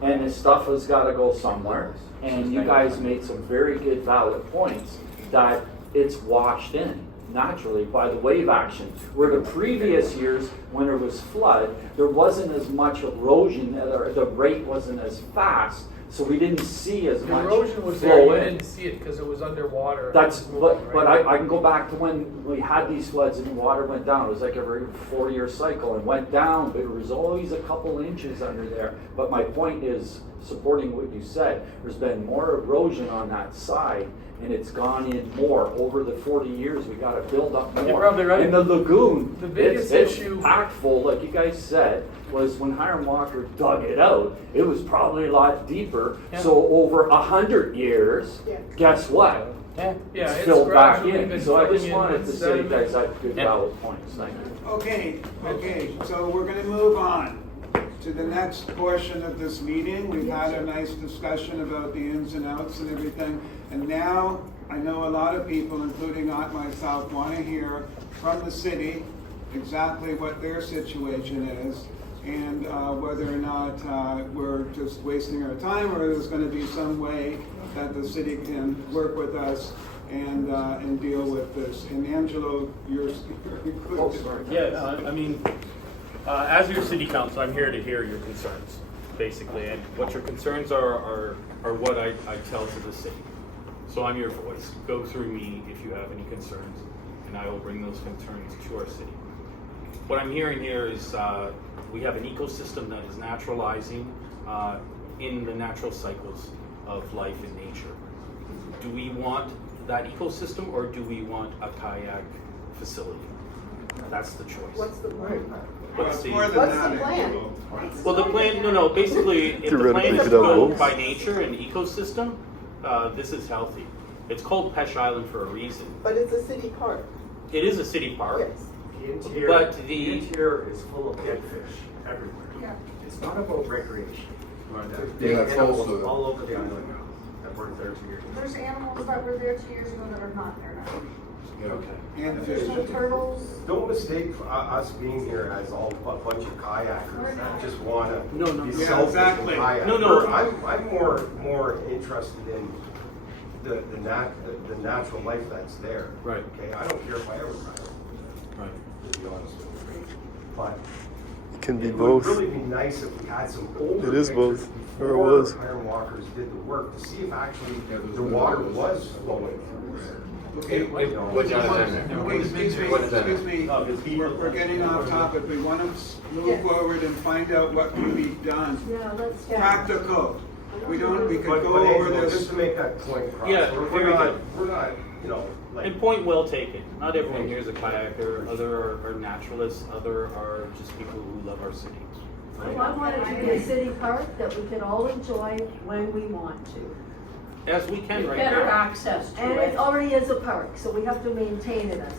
And this stuff has got to go somewhere. And you guys made some very good valid points that it's washed in naturally by the wave action. Where the previous years, when there was flood, there wasn't as much erosion, or the rate wasn't as fast, so we didn't see as The much erosion was there, flow you in. didn't see it because it was underwater. That's, It was moving, but right? I can go back to when we had these floods and the water went down. It was like every 4-year cycle and went down, but there was always a couple inches under there. But my point is, supporting what you said, there's been more erosion on that side and it's gone in more over the 40 years. We got to build up more. You're probably right. In the lagoon, The biggest it's issue- packed full, like you guys said, was when Hiram Walker dug it out. It was probably a lot deeper. Yeah. So over 100 years, Yeah. guess what? Yeah. Yeah, it's Filled back gradually in. been So I filling just in wanted with to say you sediment. guys had good Yeah. valid points. Thank you. Okay, so we're gonna move on. to the next portion of this meeting. We've had a nice discussion about the ins and outs and everything. And now, I know a lot of people, including not myself, want to hear from the city exactly what their situation is, and whether or not we're just wasting our time, or there's going to be some way that the city can work with us and deal with this. And Angelo, you're included. As your city council, I'm here to hear your concerns, basically, and what your concerns are what I tell to the city. So I'm your voice. Go through me if you have any concerns, and I will bring those concerns to our city. What I'm hearing here is we have an ecosystem that is naturalizing in the natural cycles of life in nature. Do we want that ecosystem, or do we want a kayak facility? That's the choice. What's the plan? What's the plan? Well, the plan, basically, if the plan is to go by nature and ecosystem, this is healthy. It's called Peche Island for a reason. But it's a city park. It is a city park. Yes. The interior is full of dead fish everywhere. Yeah. It's not about recreation. Yeah, that's also- all over the island now that weren't there 2 years ago. There's animals that were there 2 years ago that are not there now. And There's no fish. turtles. Don't mistake us being here as all a bunch of kayakers that just want to be Yeah, selfish exactly. and kayak. No. I'm more interested in the natural life that's there. Right. Okay, I don't care if I ever ride it. Right. To be honest with you, but It can be it both. would really be nice if we had some older It is pictures both, or it before was. Hiram Walkers did the work to see if actually the water was flowing through there. Okay, excuse me, we're getting off topic. We want to move forward and find out what can be done. Yeah, let's. Practical. We could But go over Angelo, this. just to make that point across, Yeah, we're very not, good. we're not, like. And point well taken. Not everyone here is a kayaker. Other are naturalists. Other are just people who love our city. So I want it to be a city park that we can all enjoy when we want to. As we can right Better now. access to it. And it already is a park, so we have to maintain it as a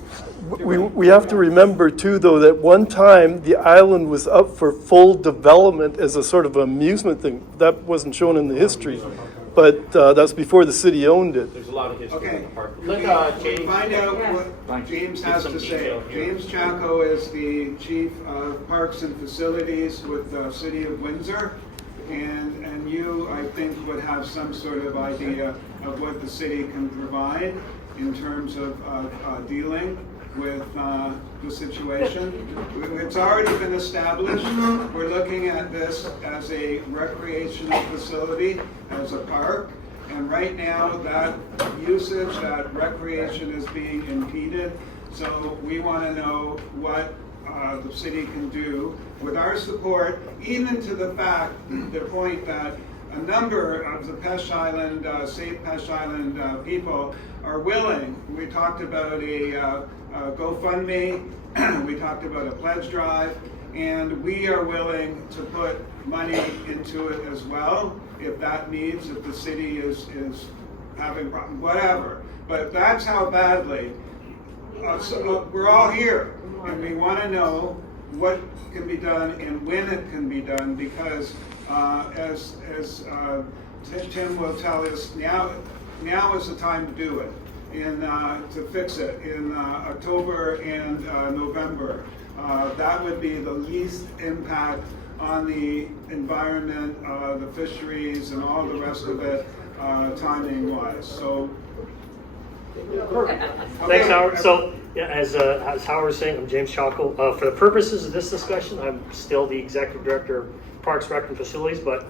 park. We have to remember too, though, that one time the island was up for full development as a sort of amusement thing. That wasn't shown in the history, but that's before the city owned it. There's a lot of history in Okay. the park. Okay, Let James find out what James has to say. James Chaco is the Chief of Parks and Facilities with the City of Windsor. And you, I think, would have some sort of idea of what the city can provide in terms of dealing with the situation. It's already been established. We're looking at this as a recreational facility, as a park. And right now, that usage, that recreation is being impeded. So we want to know what the city can do with our support, even to the fact, the point that a number of the Peche Island, Safe Peche Island people are willing. We talked about a GoFundMe, we talked about a pledge drive, and we are willing to put money into it as well, if that needs, if the city is having problems, whatever. But that's how badly, we're all here, and we want to know what can be done and when it can be done, because as Tim will tell us, now is the time to do it, and to fix it in October and November. That would be the least impact on the environment, the fisheries, and all the rest of it, timing-wise. So. Thanks, Howard. So, yeah, as Howard was saying, I'm James Chaco. For the purposes of this discussion, I'm still the Executive Director of Parks, Rec, and Facilities, but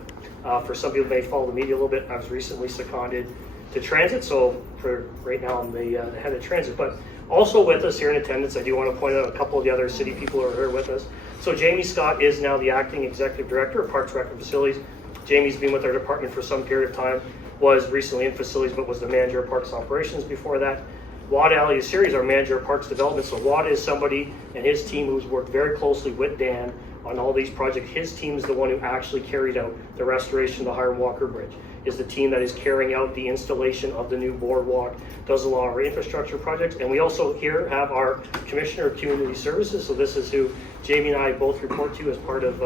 for some people who may follow the media a little bit, I was recently seconded to Transit, so for right now I'm the head of Transit. But also with us here in attendance, I do want to point out a couple of the other city people who are here with us. So Jamie Scott is now the Acting Executive Director of Parks, Rec, and Facilities. Jamie's been with our department for some period of time, was recently in facilities, but was the manager of Parks Operations before that. Wad Aliasiri is our manager of Parks Development. So Wad is somebody and his team who's worked very closely with Dan on all these projects. His team is the one who actually carried out the restoration of the Hiram Walker Bridge, is the team that is carrying out the installation of the new boardwalk, does a lot of our infrastructure projects. And we also here have our Commissioner of Community Services. So this is who Jamie and I both report to as part of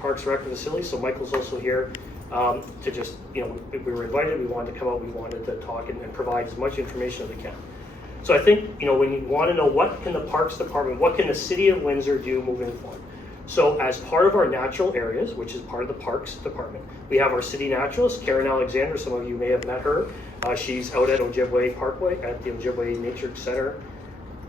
Parks Rec and Facilities, so Michael's also here to just, we were invited, we wanted to come out, we wanted to talk and provide as much information as we can. So I think, when you want to know what can the Parks Department, what can the City of Windsor do moving forward? So as part of our natural areas, which is part of the Parks Department, we have our city naturalist, Karen Alexander. Some of you may have met her. She's out at Ojibwe Parkway at the Ojibwe Nature Center.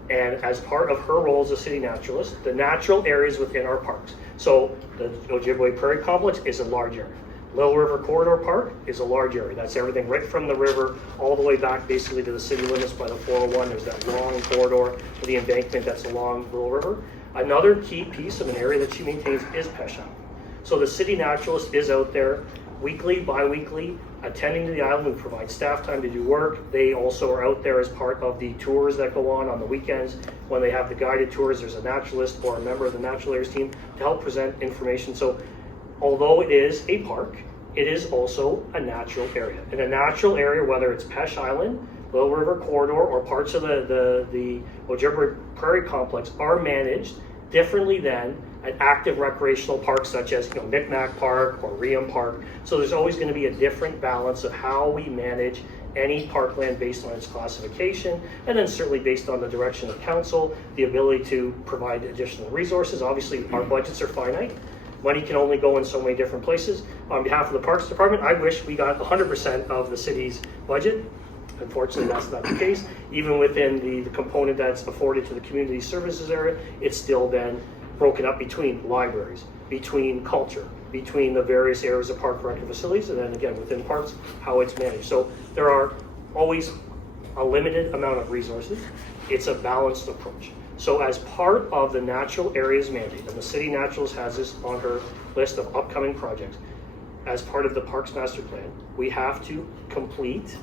And as part of her role as a city naturalist, the natural areas within our parks. So the Ojibwe Prairie Complex is a large area. Little River Corridor Park is a large area. That's everything right from the river all the way back basically to the city limits by the 401. There's that long corridor for the embankment that's along Little River. Another key piece of an area that she maintains is Peche Island. So the city naturalist is out there weekly, bi-weekly, attending to the island. We provide staff time to do work. They also are out there as part of the tours that go on the weekends. When they have the guided tours, there's a naturalist or a member of the natural areas team to help present information. So although it is a park, it is also a natural area. In a natural area, whether it's Peche Island, Little River Corridor, or parts of the Ojibwe Prairie Complex are managed differently than an active recreational park such as Micmac Park or Riam Park. So there's always going to be a different balance of how we manage any parkland based on its classification, and then certainly based on the direction of council, the ability to provide additional resources. Obviously, our budgets are finite. Money can only go in so many different places. On behalf of the Parks Department, I wish we got 100% of the city's budget. Unfortunately, that's not the case. Even within the component that's afforded to the community services area, it's still then broken up between libraries, between culture, between the various areas of park rec and facilities, and then again within parks, how it's managed. So there are always a limited amount of resources. It's a balanced approach. So as part of the natural areas mandate, and the city naturalist has this on her list of upcoming projects, as part of the Parks Master Plan, we have to complete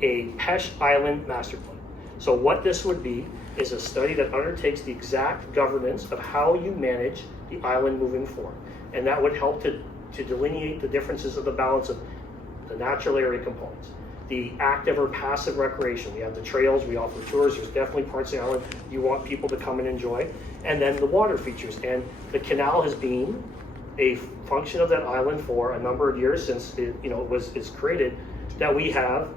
a Peche Island Master Plan. So what this would be is a study that undertakes the exact governance of how you manage the island moving forward. And that would help to delineate the differences of the balance of the natural area components, the active or passive recreation. We have the trails, we offer tours, there's definitely parts of the island you want people to come and enjoy. And then the water features. And the canal has been a function of that island for a number of years since it's created, that we have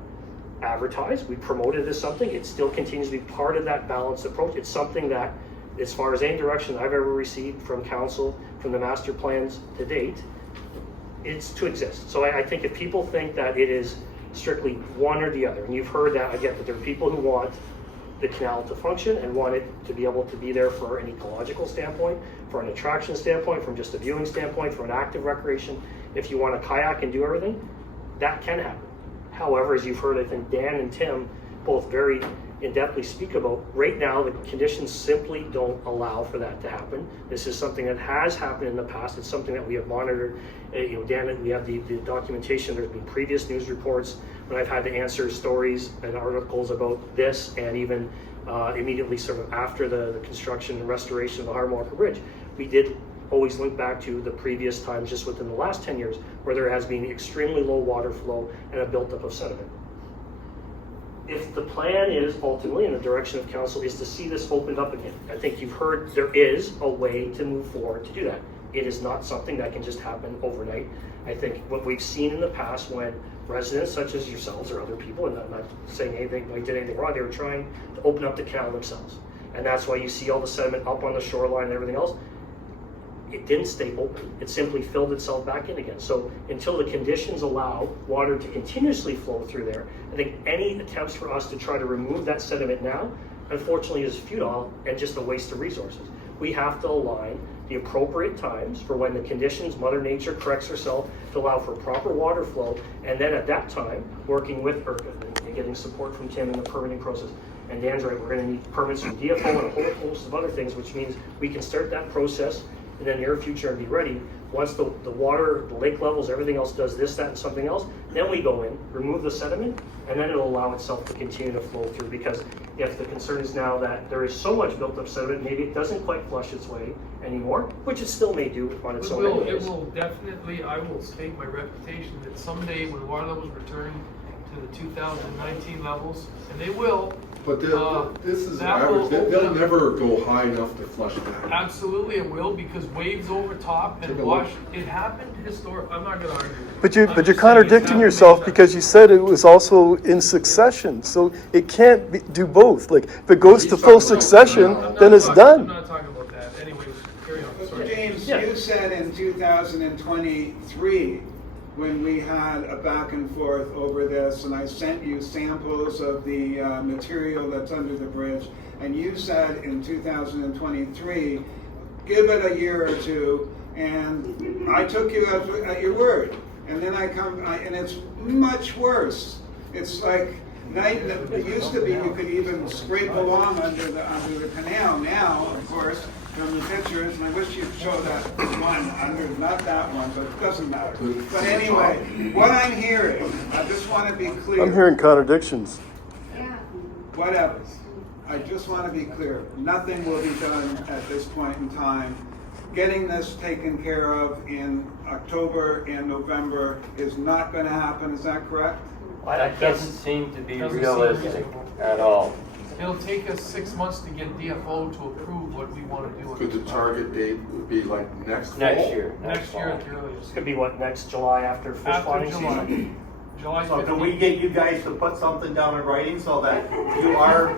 advertised, we promoted as something. It still continues to be part of that balanced approach. It's something that, as far as any direction I've ever received from council, from the master plans to date, it's to exist. So I think if people think that it is strictly one or the other, and you've heard that, I get that there are people who want the canal to function and want it to be able to be there for an ecological standpoint, for an attraction standpoint, from just a viewing standpoint, for an active recreation. If you want to kayak and do everything, that can happen. However, as you've heard, I think Dan and Tim both very in-depthly speak about, right now the conditions simply don't allow for that to happen. This is something that has happened in the past. It's something that we have monitored. Dan, we have the documentation. There's been previous news reports when I've had to answer stories and articles about this, and even immediately sort of after the construction and restoration of the Hiram Walker Bridge. We did always link back to the previous times just within the last 10 years where there has been extremely low water flow and a buildup of sediment. If the plan is ultimately, in the direction of council, is to see this opened up again, I think you've heard there is a way to move forward to do that. It is not something that can just happen overnight. I think what we've seen in the past when residents such as yourselves or other people, and I'm not saying anything, like did anything wrong, they were trying to open up the canal themselves. And that's why you see all the sediment up on the shoreline and everything else. It didn't stay open. It simply filled itself back in again. So until the conditions allow water to continuously flow through there, I think any attempts for us to try to remove that sediment now, unfortunately, is futile and just a waste of resources. We have to align the appropriate times for when the conditions, Mother Nature corrects herself to allow for proper water flow, and then at that time, working with ERCA and getting support from Tim in the permitting process. And Dan's right, we're going to need permits from DFO and a whole host of other things, which means we can start that process in the near future and be ready. Once the water, the lake levels, everything else does this, that, and something else, then we go in, remove the sediment, and then it'll allow itself to continue to flow through. Because if the concern is now that there is so much built up sediment, maybe it doesn't quite flush its way anymore, which it still may do on its own. It will definitely, I will state my reputation that someday when water levels return to the 2019 levels, and they will, But this is that will average, they'll open up- never go high enough to flush that. Absolutely it will, because waves overtop and Take a wash, look. it happened historic, I'm not gonna argue. But I'm you're just saying contradicting it's happened yourself many because you said it was also in succession. So it can't do both. Like, if it goes to full succession, then it's I'm done. not talking about that, anyways, carry on, But sorry. James, Yeah. you said in 2023, when we had a back and forth over this, and I sent you samples of the material that's under the bridge, and you said in 2023, give it a year or two, and I took you at your word. And then and it's much worse. It's like, it used to be you could even scrape along under the canal. Now, of course, from the pictures, and I wish you'd show that one under, not that one, but it doesn't matter. But anyway, what I'm hearing, I just want to be clear. I'm hearing contradictions. Whatever. I just want to be clear. Nothing will be done at this point in time. Getting this taken care of in October and November is not going to happen. Is that correct? That doesn't seem to be Doesn't seem realistic reasonable. at all. It'll take us 6 months to get DFO to approve what we wanna do. Could the target date would be like next fall? Next year. Next year at fall. the earliest. It's gonna be what, next July after fish After flying July. season? July So can we 15th. get you guys to put something down in writing so that you are,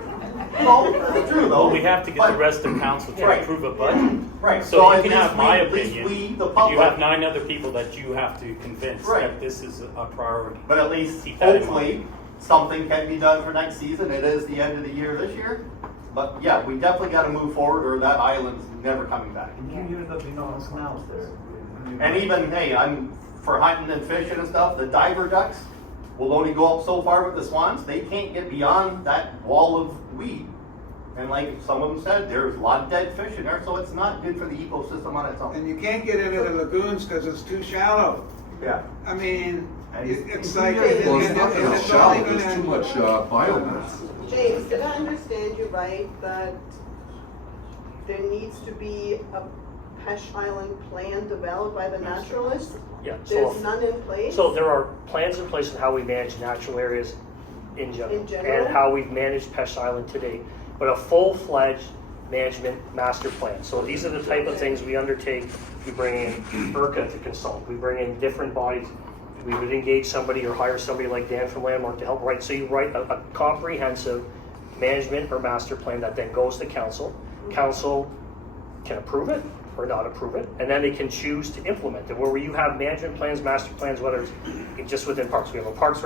no, it's true though. Well, we have to get the rest of council to Right. approve a budget. Right. So you at can least have my at least opinion. we, the but public. you have 9 other people that you have to convince Right. that this is a priority. But at least, Keep that in hopefully, something can be done for next season. It is the end of the year this year. But yeah, we definitely gotta move forward or that island's never coming back. And even, hey, I'm for hunting and fishing and stuff, the diver ducks will only go up so far with the swans. They can't get beyond that wall of weed. And like some of them said, there's a lot of dead fish in there, so it's not good for the ecosystem on its own. And you can't get into the lagoons because it's too shallow. Yeah. I mean, And it's like, Well, it's not and gonna it's shallow, only there's too gonna. much biomass. James, did I understand you right, that there needs to be a Peche Island plan developed by the naturalists? Yeah, There's none in place? So there are plans in place on how we manage natural areas in general. In general? And how we've managed Peche Island to date. But a full-fledged management master plan. So these are the type of things we undertake. We bring in ERCA to consult. We bring in different bodies. We would engage somebody or hire somebody like Dan from Landmark to help write. So you write a comprehensive management or master plan that then goes to council. Council can approve it or not approve it, and then they can choose to implement it. Where you have management plans, master plans, whether it's just within parks. We have a parks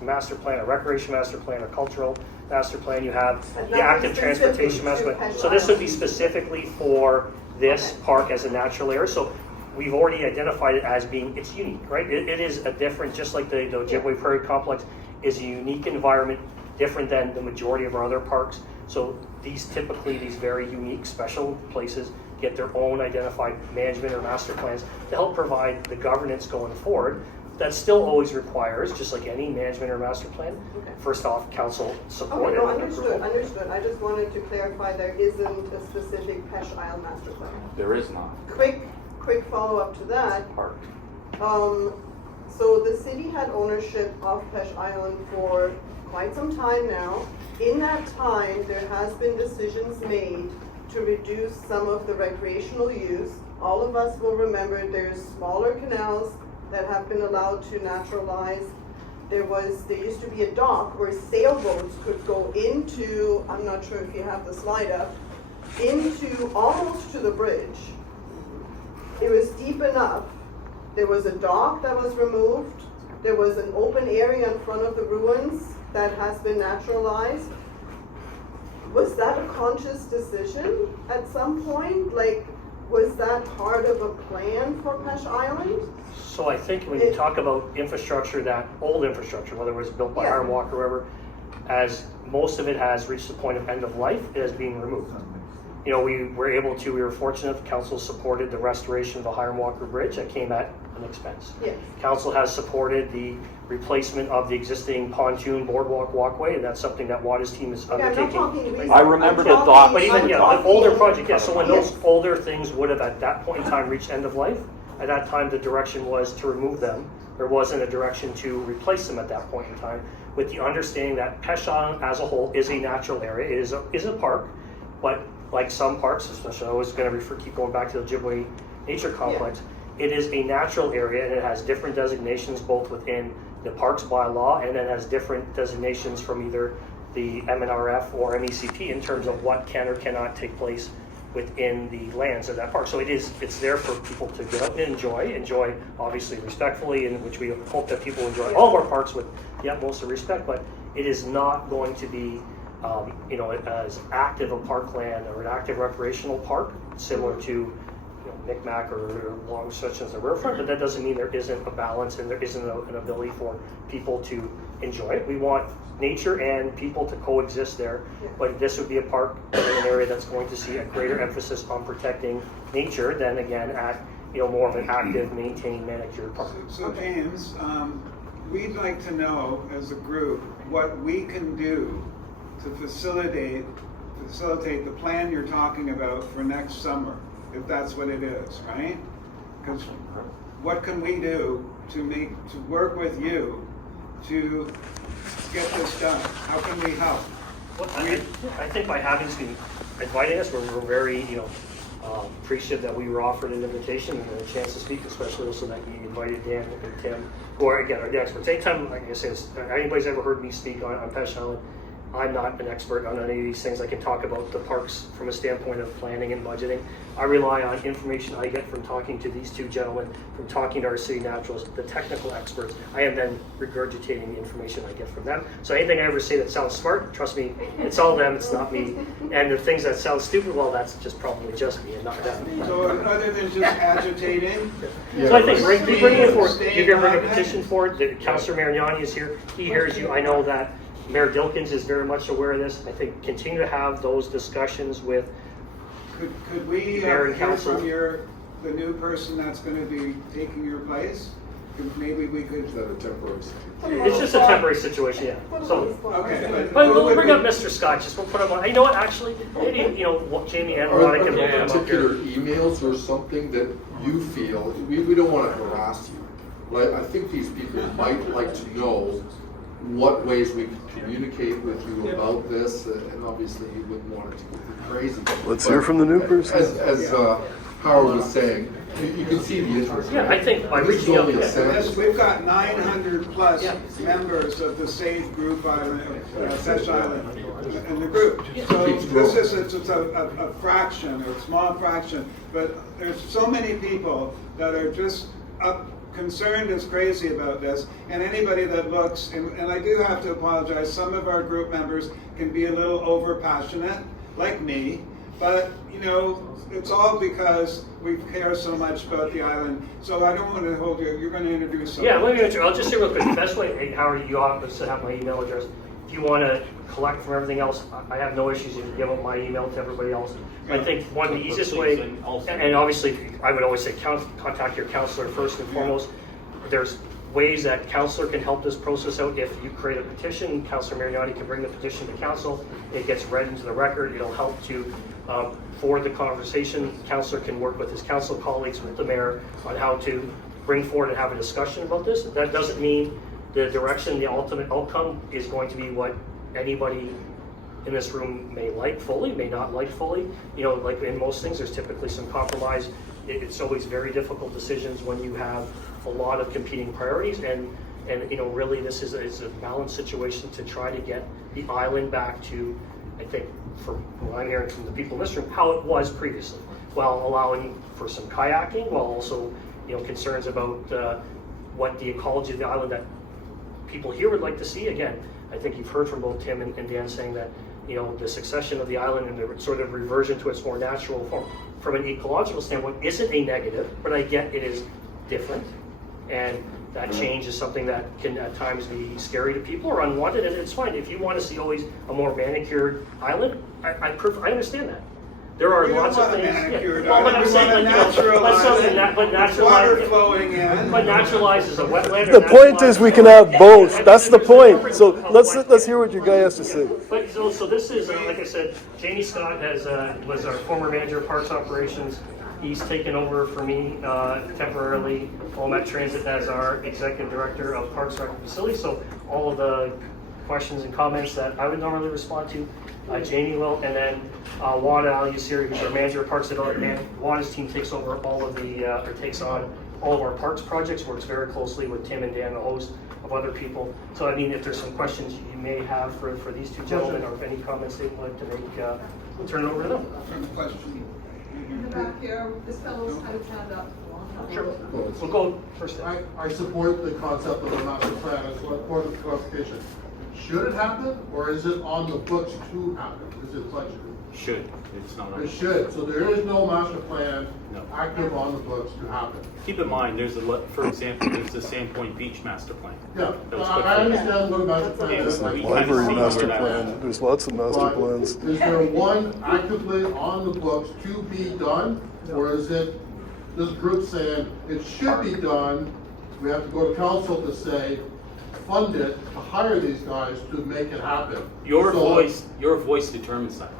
master plan, a recreation master plan, a cultural master plan. You have But the nothing active specific transportation master to plan. Peche So this would be Island. specifically for this Okay. park as a natural area. So we've already identified it as being, it's unique, right? It is a different, just like the Ojibwe Prairie Complex is a unique environment, different than the majority of our other parks. So these very unique, special places get their own identified management or master plans to help provide the governance going forward. That still always requires, just like any management or master plan, first off, council support. Okay, no, and understood. approval. I just wanted to clarify there isn't a specific Peche Island master plan. There is not. Quick follow-up to that. Park. So the city had ownership of Peche Island for quite some time now. In that time, there has been decisions made to reduce some of the recreational use. All of us will remember there's smaller canals that have been allowed to naturalize. There used to be a dock where sailboats could go into, I'm not sure if you have the slide up, into almost to the bridge. It was deep enough. There was a dock that was removed. There was an open area in front of the ruins that has been naturalized. Was that a conscious decision at some point? Like, was that part of a plan for Peche Island? So I think when you talk about infrastructure, that old infrastructure, whether it was built by Hiram Walker or whoever, as most of it has reached the point of end of life, it is being removed. You know, we were fortunate, council supported the restoration of the Hiram Walker Bridge that came at an expense. Yes. Council has supported the replacement of the existing pontoon boardwalk walkway, and that's something that Water's team is Okay, I'm not undertaking. talking recent. I remember I'm the talking- dock. But even, I'm the talking- older project, so when those Yes. older things would have at that point in time reached end of life, At that time, the direction was to remove them. There wasn't a direction to replace them at that point in time, with the understanding that Peche Island as a whole is a natural area, it is a park, but like some parks, especially I was going to keep going back to the Ojibwe Nature Complex, it is a natural area and it has different designations both within the parks bylaw and then has different designations from either the MNRF or MECP in terms of what can or cannot take place within the lands of that park. So it's there for people to get out and enjoy obviously respectfully, in which we hope that people enjoy all of our parks with the utmost of respect, but it is not going to be as active a parkland or an active recreational park, similar to Micmac or along such as the riverfront, but that doesn't mean there isn't a balance and there isn't an ability for people to enjoy it. We want nature and people to coexist there, but this would be a park in an area that's going to see a greater emphasis on protecting nature than again at more of an active, maintained, manicured park. So James, we'd like to know as a group what we can do to facilitate the plan you're talking about for next summer, if that's what it is, right? Because what can we do to work with you to get this done? How can we help? Well, I think by inviting us, we're very appreciative that we were offered an invitation and a chance to speak, especially also that you invited Dan and Tim, who are again the experts. Anytime, like I said, anybody's ever heard me speak on Peche Island, I'm not an expert on any of these things. I can talk about the parks from a standpoint of planning and budgeting. I rely on information I get from talking to these two gentlemen, from talking to our city naturals, the technical experts. I am then regurgitating the information I get from them. So anything I ever say that sounds smart, trust me, it's all them, it's not me. And the things that sound stupid, well, that's just probably just me and not them. So other than just agitating? So I think bringing it forward, you're going to bring a petition forward. Councillor Marignani is here. He hears you. I know that Mayor Dilkins is very much aware of this. I think continue to have those discussions with Could we Mayor and hear Council. from the new person that's going to be taking your place? Maybe we could. Is that a temporary situation? It's just a temporary situation, yeah. So, okay, but we'll bring up Mr. Scott. Just we'll put him on. You know what? Actually, maybe Jamie and Veronica can open him up here. Particular emails or something that you feel we don't want to harass you, but I think these people might like to know what ways we can communicate with you about this, and obviously you wouldn't want it to go crazy. Let's hear from the new person. As Howard was saying, you can see the interest. Yeah, right? I think by This is reaching out, only a sample. We've got 900 plus members of the SAFE group island, Peche Island, in the group. So this is a fraction, a small fraction, but there's so many people that are just concerned as crazy about this, and anybody that looks, and I do have to apologize, some of our group members can be a little over passionate, like me, but it's all because we care so much about the island. So I don't want to hold you. You're going to introduce someone. Yeah, let me. I'll just say real quick. The best way, hey, Howard, you obviously have my email address. If you want to collect from everything else, I have no issues if you give up my email to everybody else. I think one of the easiest way, and obviously I would always say contact your counselor first and foremost. There's ways that counselor can help this process out. If you create a petition, Councillor Marignani can bring the petition to council. It gets read into the record. It'll help to forward the conversation. Counselor can work with his council colleagues, with the mayor, on how to bring forward and have a discussion about this. That doesn't mean the direction, the ultimate outcome is going to be what anybody in this room may like fully, may not like fully. Like in most things, there's typically some compromise. It's always very difficult decisions when you have a lot of competing priorities, and really this is a balanced situation to try to get the island back to, I think, from what I'm hearing from the people in this room, how it was previously, while allowing for some kayaking, while also concerns about what the ecology of the island that people here would like to see. Again, I think you've heard from both Tim and Dan saying that the succession of the island and the sort of reversion to its more natural form from an ecological standpoint isn't a negative, but I get it is different. And that change is something that can at times be scary to people or unwanted, and it's fine. If you want to see always a more manicured island, I understand that. There are lots of things. But I'm saying, water flowing in. But naturalized is a wetland. The point is we can have both. That's the point. So let's hear what your guy has to say. But so this is like I said, Jamie Scott was our former manager of parks operations. He's taken over for me temporarily while I'm at Transit as our Executive Director of Parks Rec Facilities. So all of the questions and comments that I would normally respond to, Jamie will, and then Wanda Aliusiri, who's our Manager of Parks Development. Wanda's team takes over all of the, or takes on all of our parks projects, works very closely with Tim and Dan, a host of other people. So I mean, if there's some questions you may have for these two gentlemen, or if any comments they'd like to make, we'll turn it over to them. Question. In the back here, this fellow's kind of hand up. Sure. We'll go first. I support the concept of a master plan. It's one point of clarification. Should it happen, or is it on the books to happen? Is it budgeted? Should, it's not on. It should. So there is no master plan No. active on the books to happen. Keep in mind, for example, there's the Sandpoint Beach master plan. Yeah, That was I put understand what a master plan Yeah, is. we Library kinda see master where that plan, was. there's lots of master But plans. is there one actively on the books to be done, or is it this group saying it should be done? We have to go to council to say, fund it, to hire these guys to make it happen. Your So- voice determines that.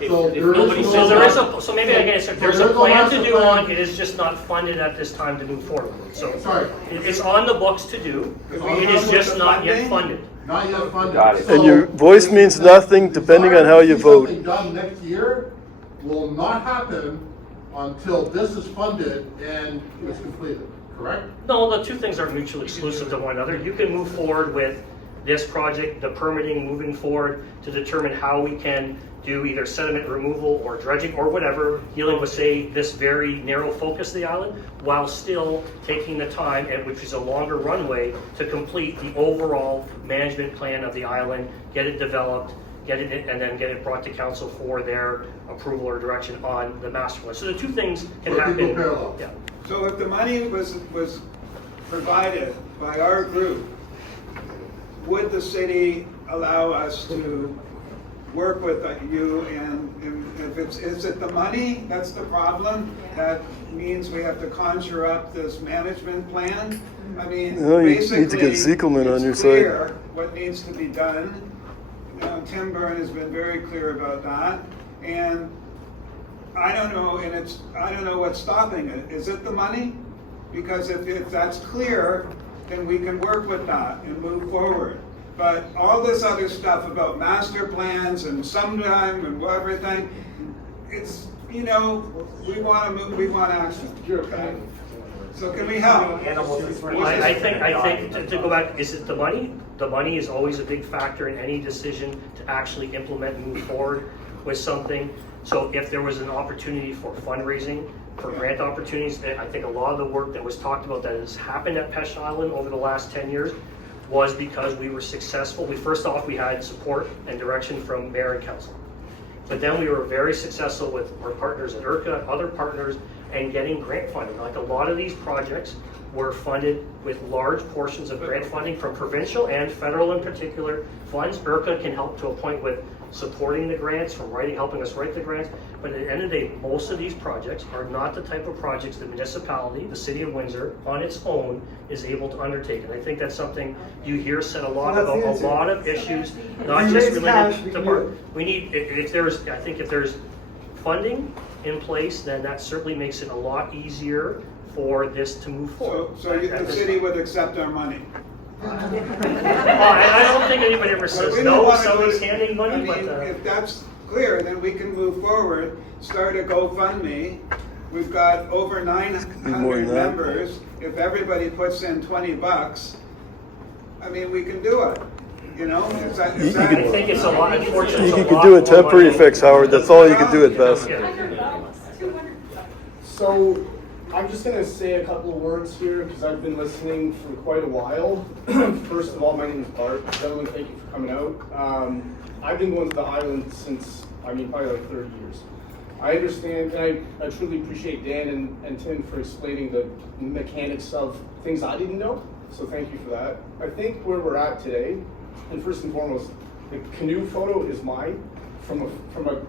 If So there is nobody no- says So there is that- a, so maybe I can answer, there's a there's no plan to master do plan. on, it is just not funded at this time to move forward. So Sorry. it's on the books to do, If we it come is with just the not yet funding, funded. Not yet funded. Got it. So And your voice means nothing depending on how you vote. Something done next year will not happen until this is funded and is completed, correct? No, the two things aren't mutually exclusive to one another. You can move forward with this project, the permitting moving forward to determine how we can do either sediment removal or dredging or whatever, dealing with, say, this very narrow focus of the island, while still taking the time, and which is a longer runway, to complete the overall management plan of the island, get it developed, get it, and then get it brought to council for their approval or direction on the master plan. So the two things can So they happen. go parallel. Yeah. So if the money was provided by our group, would the city allow us to work with you, and if is it the money that's the problem? That means we have to conjure up this management plan? I mean, No, you need basically, to get Ziekelman on your it's side. clear what needs to be done. Tim Byrne has been very clear about that, and I don't know, I don't know what's stopping it. Is it the money? Because if that's clear, then we can work with that and move forward. But all this other stuff about master plans and sometime and everything, it's, you know, we want to move, we want action. Okay? So can we help? I think to go back, is it the money? The money is always a big factor in any decision to actually implement and move forward with something. So if there was an opportunity for fundraising, for grant opportunities, I think a lot of the work that was talked about that has happened at Peche Island over the last 10 years was because we were successful. First off, we had support and direction from mayor and council. But then we were very successful with our partners at ERCA, other partners, and getting grant funding. Like a lot of these projects were funded with large portions of grant funding from provincial and federal in particular funds. ERCA can help to a point with supporting the grants, from helping us write the grants. But at the end of the day, most of these projects are not the type of projects the municipality, the city of Windsor, on its own is able to undertake. And I think that's something you hear said a lot about, a lot of issues, not just related to park. We need, I think if there's funding in place, then that certainly makes it a lot easier for this to move forward. So the city would accept our money? I don't think anybody ever says no, somebody's handing money, but. If that's clear, then we can move forward, start a GoFundMe. We've got over 900 members. If everybody puts in $20, I mean, we can do it. You know, I think it's a lot, unfortunately. You could do a temporary fix, Howard, that's all you can do at best. So, I'm just going to say a couple of words here because I've been listening for quite a while. First of all, my name is Bart. Gentlemen, thank you for coming out. I've been going to the island since, probably like 30 years. I understand, and I truly appreciate Dan and Tim for explaining the mechanics of things I didn't know. So thank you for that. I think where we're at today, and first and foremost, the canoe photo is mine from a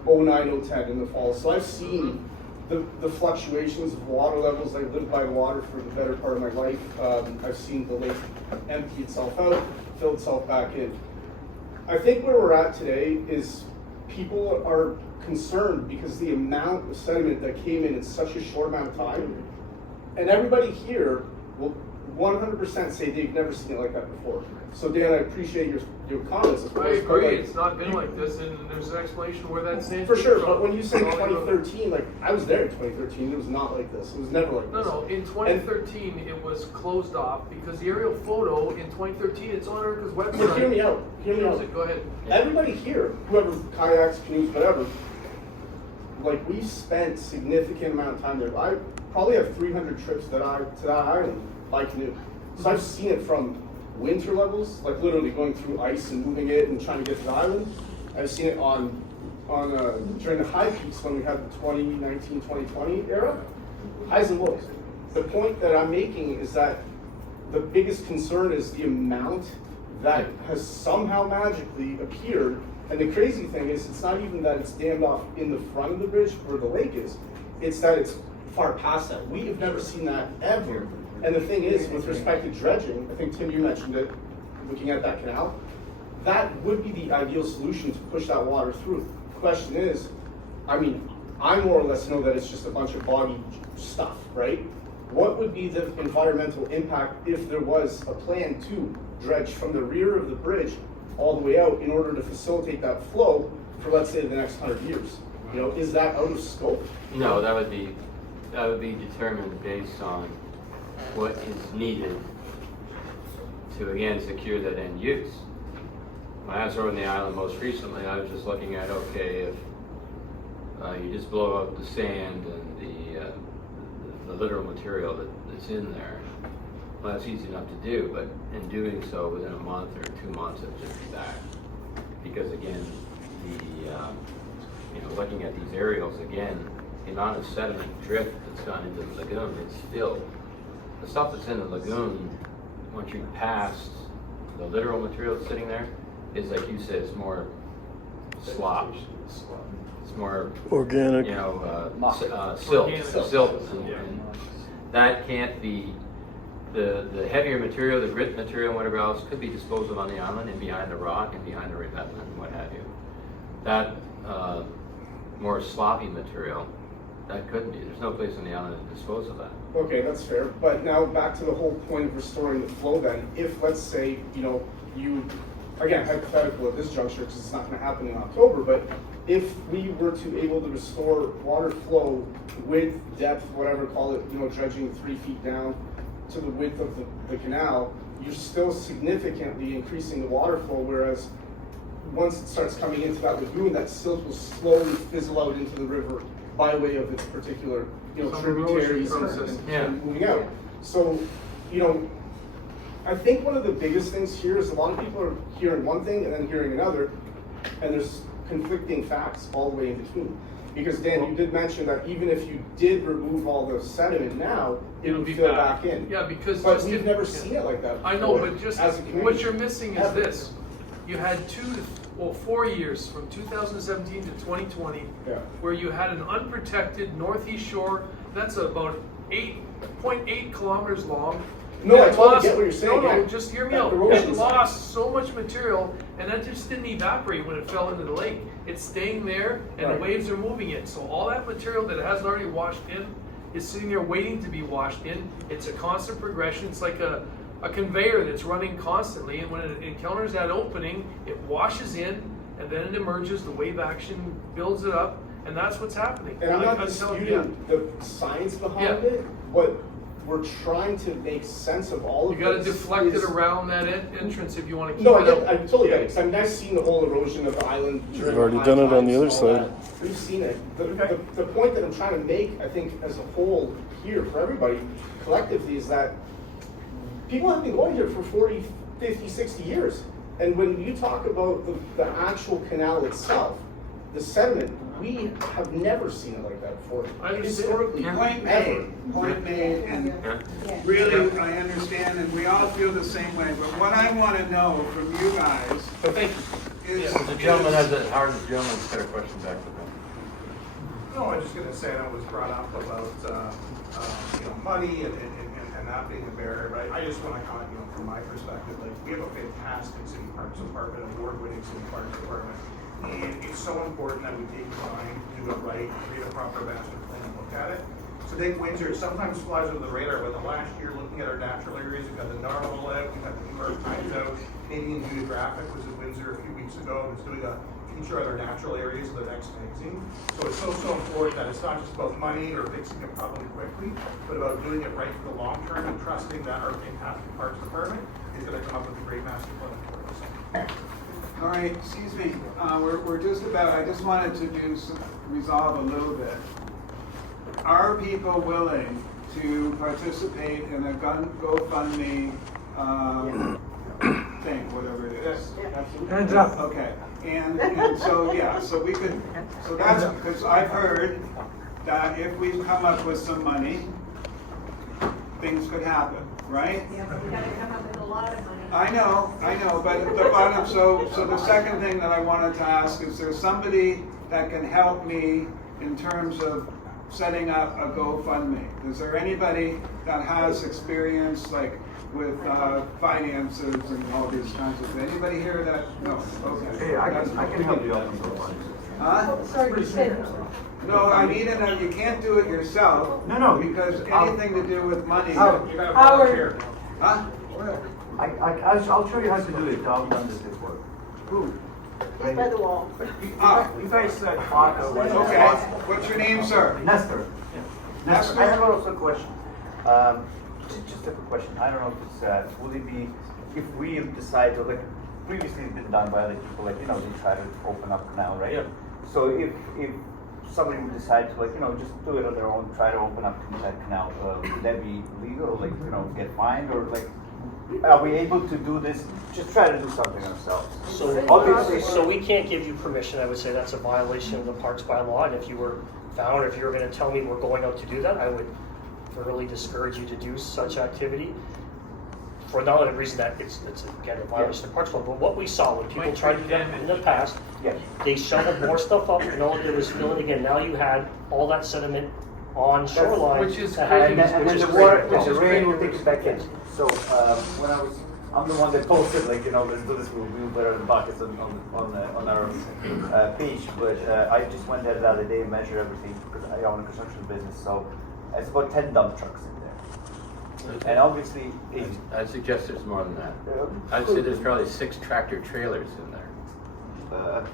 09-010 in the fall. So I've seen the fluctuations of water levels. I lived by water for the better part of my life. I've seen the lake empty itself out, fill itself back in. I think where we're at today is people are concerned because the amount of sediment that came in such a short amount of time. And everybody here will 100% say they've never seen it like that before. So Dan, I appreciate your comments. Of course, I agree, like, it's not been like this, and there's an explanation where that's changed. for sure, but when you say 2013, like, I was there in 2013, it was not like this. It was never like this. No, in 2013, it was closed off because the aerial photo in 2013, it's on ERCA's website. But hear me out. Go ahead. Everybody here, whoever kayaks, canoes, whatever, like, we spent significant amount of time there. I probably have 300 trips to that island by canoe. So I've seen it from winter levels, like literally going through ice and moving it and trying to get to the island. I've seen it during the high peaks when we had the 2019, 2020 era, highs and lows. The point that I'm making is that the biggest concern is the amount that has somehow magically appeared. And the crazy thing is, it's not even that it's dammed off in the front of the bridge where the lake is, it's that it's far past that. We have never seen that ever. And the thing is, with respect to dredging, I think Tim, you mentioned it, looking at that canal, that would be the ideal solution to push that water through. The question is, I mean, I more or less know that it's just a bunch of boggy stuff, right? What would be the environmental impact if there was a plan to dredge from the rear of the bridge all the way out in order to facilitate that flow for, let's say, the next 100 years? You know, is that out of scope? No, that would be determined based on what is needed to, again, secure that end use. When I was over on the island most recently, I was just looking at, okay, if you just blow up the sand and the littoral material that's in there, well, that's easy enough to do, but in doing so, within a month or 2 months, it would just be back. Because again, looking at these aerials again, the amount of sediment drift that's gone into the lagoon, it's filled. The stuff that's in the lagoon, once you pass the littoral material that's sitting there, is like you said, it's more slop. It's more organic, silt, and that can't be. The heavier material, the grit material, and whatever else, could be disposed of on the island and behind the rock and behind the revetment and what have you. That more sloppy material, that couldn't be. There's no place on the island to dispose of that. Okay, that's fair. But now back to the whole point of restoring the flow then. If, let's say, you, again, hypothetical at this juncture, because it's not going to happen in October, but if we were to able to restore water flow with depth, whatever, call it, dredging 3 feet down to the width of the canal, you're still significantly increasing the water flow, whereas once it starts coming into that lagoon, that silt will slowly fizzle out into the river by way of its particular, tributaries and moving out. So, I think one of the biggest things here is a lot of people are hearing one thing and then hearing another, and there's conflicting facts all the way in between. Because Dan, you did mention that even if you did remove all the sediment now, it would fill back in. Yeah, because but we've never seen it like that before. I know, but just as a community. what you're missing is this. You had 4 years from 2017 to 2020 where you had an unprotected northeast shore that's about 8.8 kilometers long. No, I totally get what you're saying. No, just hear me out. It lost so much material, and that just didn't evaporate when it fell into the lake. It's staying there, and the waves are moving it. So all that material that hasn't already washed in is sitting there waiting to be washed in. It's a constant progression. It's like a conveyor that's running constantly, and when it encounters that opening, it washes in, and then it emerges. The wave action builds it up, and that's what's happening. And I'm not disputing the science behind it, but we're trying to make sense of all of this. You got to deflect it around that entrance if you want to keep it up. I totally get it. I mean, I've seen the whole erosion of the island. We've already done it on the other side. We've seen it. The point that I'm trying to make, I think, as a whole here for everybody, collectively, is that people have been going here for 40, 50, 60 years. And when you talk about the actual canal itself, the sediment, we have never seen it like that before. Historically, Point made, and really, I understand, and we all feel the same way, but what I want to know from you guys is... The gentleman has a question back to him. No, I was just going to say, that was brought up about, money and not being a barrier, right? I just want to comment, from my perspective, like, we have a fantastic city parks department, award-winning city parks department, and it's so important that we take time, do it right, create a proper master plan and look at it. So I think Windsor sometimes flies under the radar, but the last year looking at our natural areas, we've got the Narwhal out, we've got the New York Times out, Canadian Geographic was in Windsor a few weeks ago, and it's doing a feature on our natural areas of the next magazine. So it's so important that it's not just about money or fixing a problem quickly, but about doing it right for the long term and trusting that our fantastic Parks Department is going to come up with a great master plan for us. All right, excuse me, we're just about, I just wanted to do some, resolve a little bit. Are people willing to participate in a GoFundMe thing, whatever it is? Hands up. Okay, and so, yeah, so we could, so that's, because I've heard that if we come up with some money, things could happen, right? Yeah, but we gotta come up with a lot of money. I know, but the bottom, so the second thing that I wanted to ask is there somebody that can help me in terms of setting up a GoFundMe? Is there anybody that has experience like with finances and all these kinds of things? Anybody here that, no, okay. Hey, I can help you out on GoFundMe. Huh? Sorry, you said. No, I mean, you can't do it yourself. No. Because anything to do with money. Howard. Huh? I'll show you how to do it. I'll understand work. Who? He's by the wall. You guys said Flocka was Okay. What's your name, sir? Nestor. Nestor? I have also a question. Just a quick question. I don't know if it's, will it be, if we decide to, like, previously it's been done by other people, like, they try to open up Canal, right? Yeah. So if somebody would decide to, like, just do it on their own, try to open up that canal, would that be legal, like, get fined, or like, are we able to do this, just try to do something ourselves? So obviously, so we can't give you permission. I would say that's a violation of the parks bylaw, and if you were found, if you were going to tell me we're going out to do that, I would thoroughly discourage you to do such activity. For not only the reason that it's again a violation of the parks bylaw, but what we saw when people tried to do that in the past, they shoveled more stuff up, and all they did was fill it again. Now you had all that sediment on shoreline, which is that crazy. had- and then the water, the rain will take it back in. So when I'm the one that posted, like, let's do this, we'll better the buckets on our page. But I just went there the other day and measured everything because I own a construction business. So it's about 10 dump trucks in there. And obviously, I'd suggest there's more than that. I'd say there's probably 6 tractor trailers in there.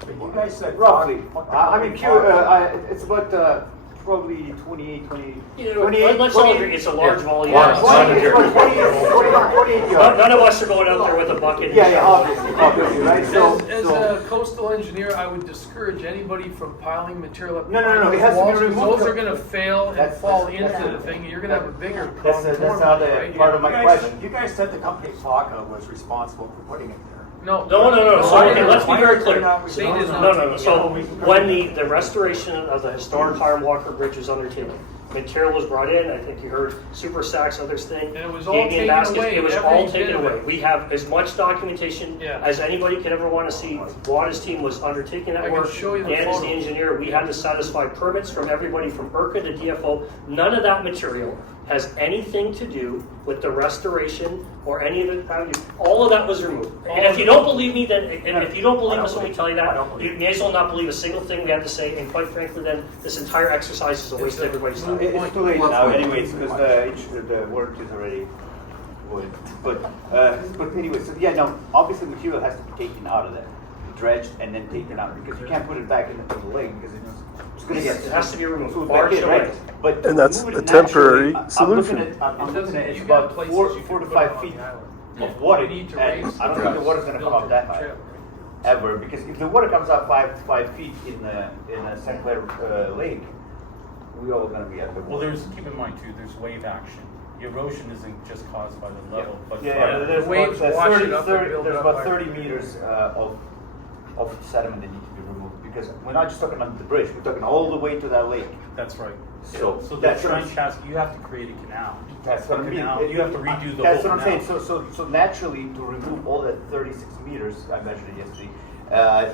you guys said roughly. It's about probably 28, 20. Let's all agree, it's a large volume. Yeah. 48 yards. None of us are going out there with a bucket. Obviously, right? As a coastal engineer, I would discourage anybody from piling material up. No, behind it those has to be walls, 'cause removed. Those are gonna fail and fall into that's- the thing, and you're gonna have a bigger That's problem. how the right? part of my question. You guys said the company Flocka was responsible for putting it there. No. No. So, okay, let's be very clear. They did not. No. So when the restoration of the historic Hiram Walker Bridge was undertaken, material was brought in. I think you heard super sacks, others thing. And it was all Gave me taken baskets. away, It was every all bit taken of away. it. We have as much documentation as anybody could ever want to see. Water's team was undertaking I that can work. show you the Dan is the photos. engineer. We had to satisfy permits from everybody from ERCA to DFO. None of that material has anything to do with the restoration or any of it. All of that was removed. And if you don't believe me, then and if you don't believe us when we tell you that, you may as well not believe a single thing we have to say. And quite frankly, then this entire exercise is a waste of everybody's time. It's too late now, anyways, because the work is already good. But anyway, so obviously material has to be taken out of there, dredged and then taken out, because you can't put it back in the lake because it's going to get. It has to be removed. food Barge back in, right? But And that's move it a temporary naturally, solution. I'm looking at it's about 4 to 5 feet of water, and I don't think the water's going to come up that high ever, because if the water comes up 5 feet in a St. Clair lake, we all going to be at the water. Well, keep in mind too, there's wave action. The erosion isn't just caused by the level, but There's waves about, wash it up and build there's it up about higher. 30 meters of sediment that need to be removed, because we're not just talking about the bridge, we're talking all the way to that lake. That's right. So that's trench has, you have to create a canal. That's what I mean. You have to redo the That's whole what I'm canal. saying. So naturally, to remove all that 36 meters, I measured it yesterday.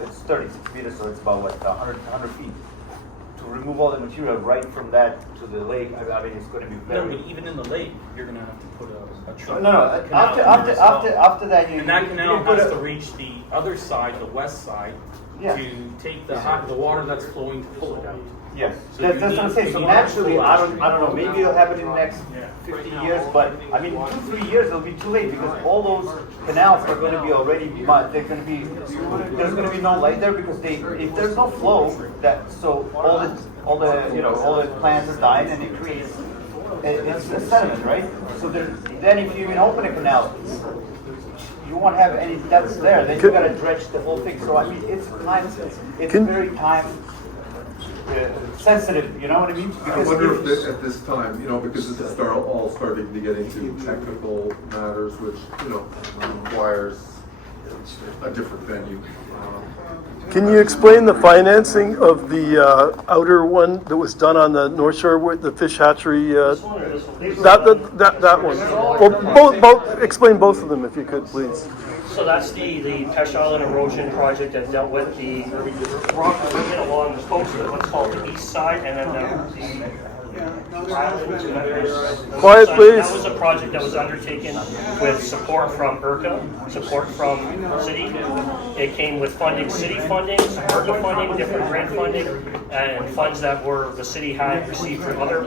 It's 36 meters, so it's about 100 feet. To remove all the material right from that to the lake, I mean, it's going to be very. No, but even in the lake, you're going to have to put a truck. No. After that, and that canal has to reach the other side, the west side, Yeah. to take the water that's flowing to pull it out. Yes, So that's you what I'm need- saying. you So need naturally, to I don't know. Maybe it'll happen in the next 50 years, but I mean, 2-3 years it'll be too late because all those canals are going to be already mud. They're going to be there's going to be no light there because if there's no flow, so all the plants are dying and it creates it's a sediment, right? So then if you even open a canal, you won't have any depth there. Then you got to dredge the whole thing. So I mean, it's very time sensitive. You know what I mean? I wonder if at this time, because this is all starting to get into technical matters, which requires a different venue. Can you explain the financing of the outer one that was done on the North Shore with the fish hatchery? That one. Well, explain both of them if you could, please. So that's the Peche Island erosion project that dealt with the rock erosion along the coast of what's called the east side, and then the islands. Quiet, please. That was a project that was undertaken with support from ERCA, support from the city. It came with funding, city funding, ERCA funding, different grant funding, and funds that the city had received from other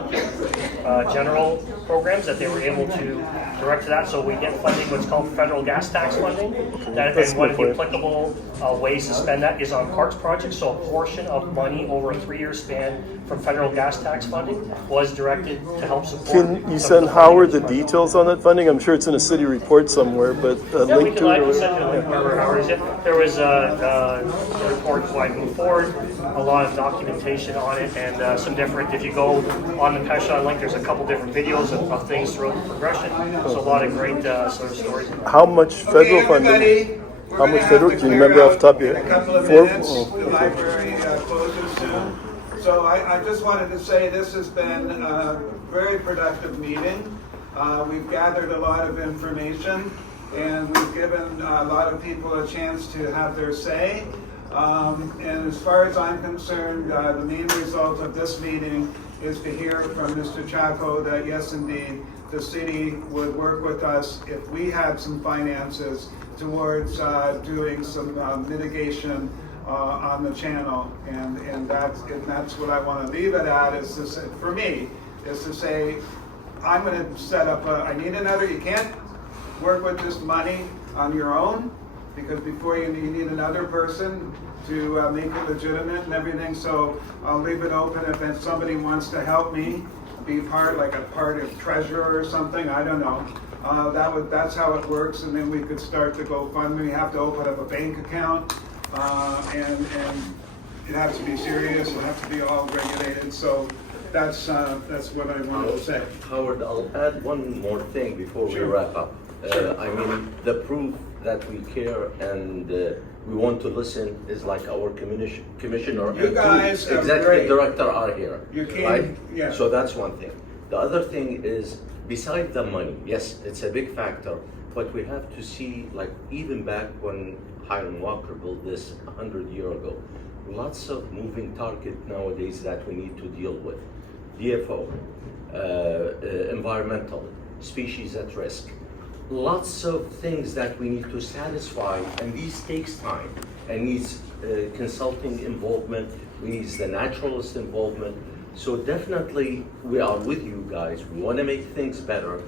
general programs that they were able to direct to that. So we get funding, what's called federal gas tax funding. And one of the applicable ways to spend that is on parks projects. So a portion of money over a 3-year span from federal gas tax funding was directed to help support. Can you send Howard the details on that funding? I'm sure it's in a city report somewhere, but link to it. There was a report why I moved forward, a lot of documentation on it, and some different, if you go on the Peche Island link, there's a couple different videos of things throughout the progression. So a lot of great sort of stories. How much federal funding? How much federal? Do you remember off the top of your head? In a couple of minutes, the library closes soon. So I just wanted to say this has been a very productive meeting. We've gathered a lot of information and we've given a lot of people a chance to have their say. And as far as I'm concerned, the main result of this meeting is to hear from Mr. Chaco that yes, indeed, the city would work with us if we had some finances towards doing some mitigation on the channel, and that's what I want to leave it at. Is to say, for me, is to say, I'm going to set up. I need another. You can't work with this money on your own because before you need another person to make it legitimate and everything. So I'll leave it open if somebody wants to help me be part of treasurer or something. I don't know. That's how it works, and then we could start to go fund. We have to open up a bank account. And it has to be serious, it has to be all regulated, so that's what I wanted to say. Howard, I'll add one more thing before we wrap up. I mean, the proof that we care and we want to listen is like our commissioner you and guys two executive great. director are here, you came, right? Yeah. So that's one thing. The other thing is, beside the money, yes, it's a big factor, but we have to see, like, even back when Hiram Walker built this 100 years ago. Lots of moving target nowadays that we need to deal with. DFO, environmental, species at risk. Lots of things that we need to satisfy, and these takes time and needs consulting involvement, we need the naturalist involvement. So definitely we are with you guys. We want to make things better.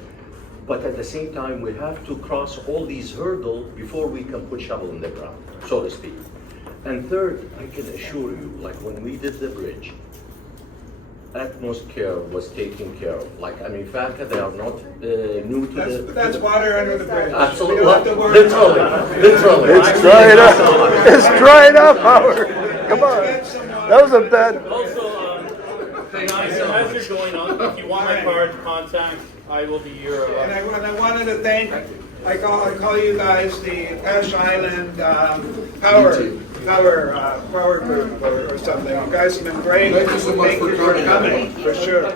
But at the same time, we have to cross all these hurdles before we can put shovel in the ground, so to speak. And third, I can assure you, like when we did the bridge, utmost care was taken care of. Like, I mean, FACA, they are not new to that's water under the bridge. Absolutely. Literally. It's dried up. It's dried up, Howard. Come on. That was a bad. Also, as you're going on, if you want my card, contact. I will be your. And I wanted to thank. I call you guys the Peche Island power group or something. You guys have been great. Thank you so much for coming, for sure.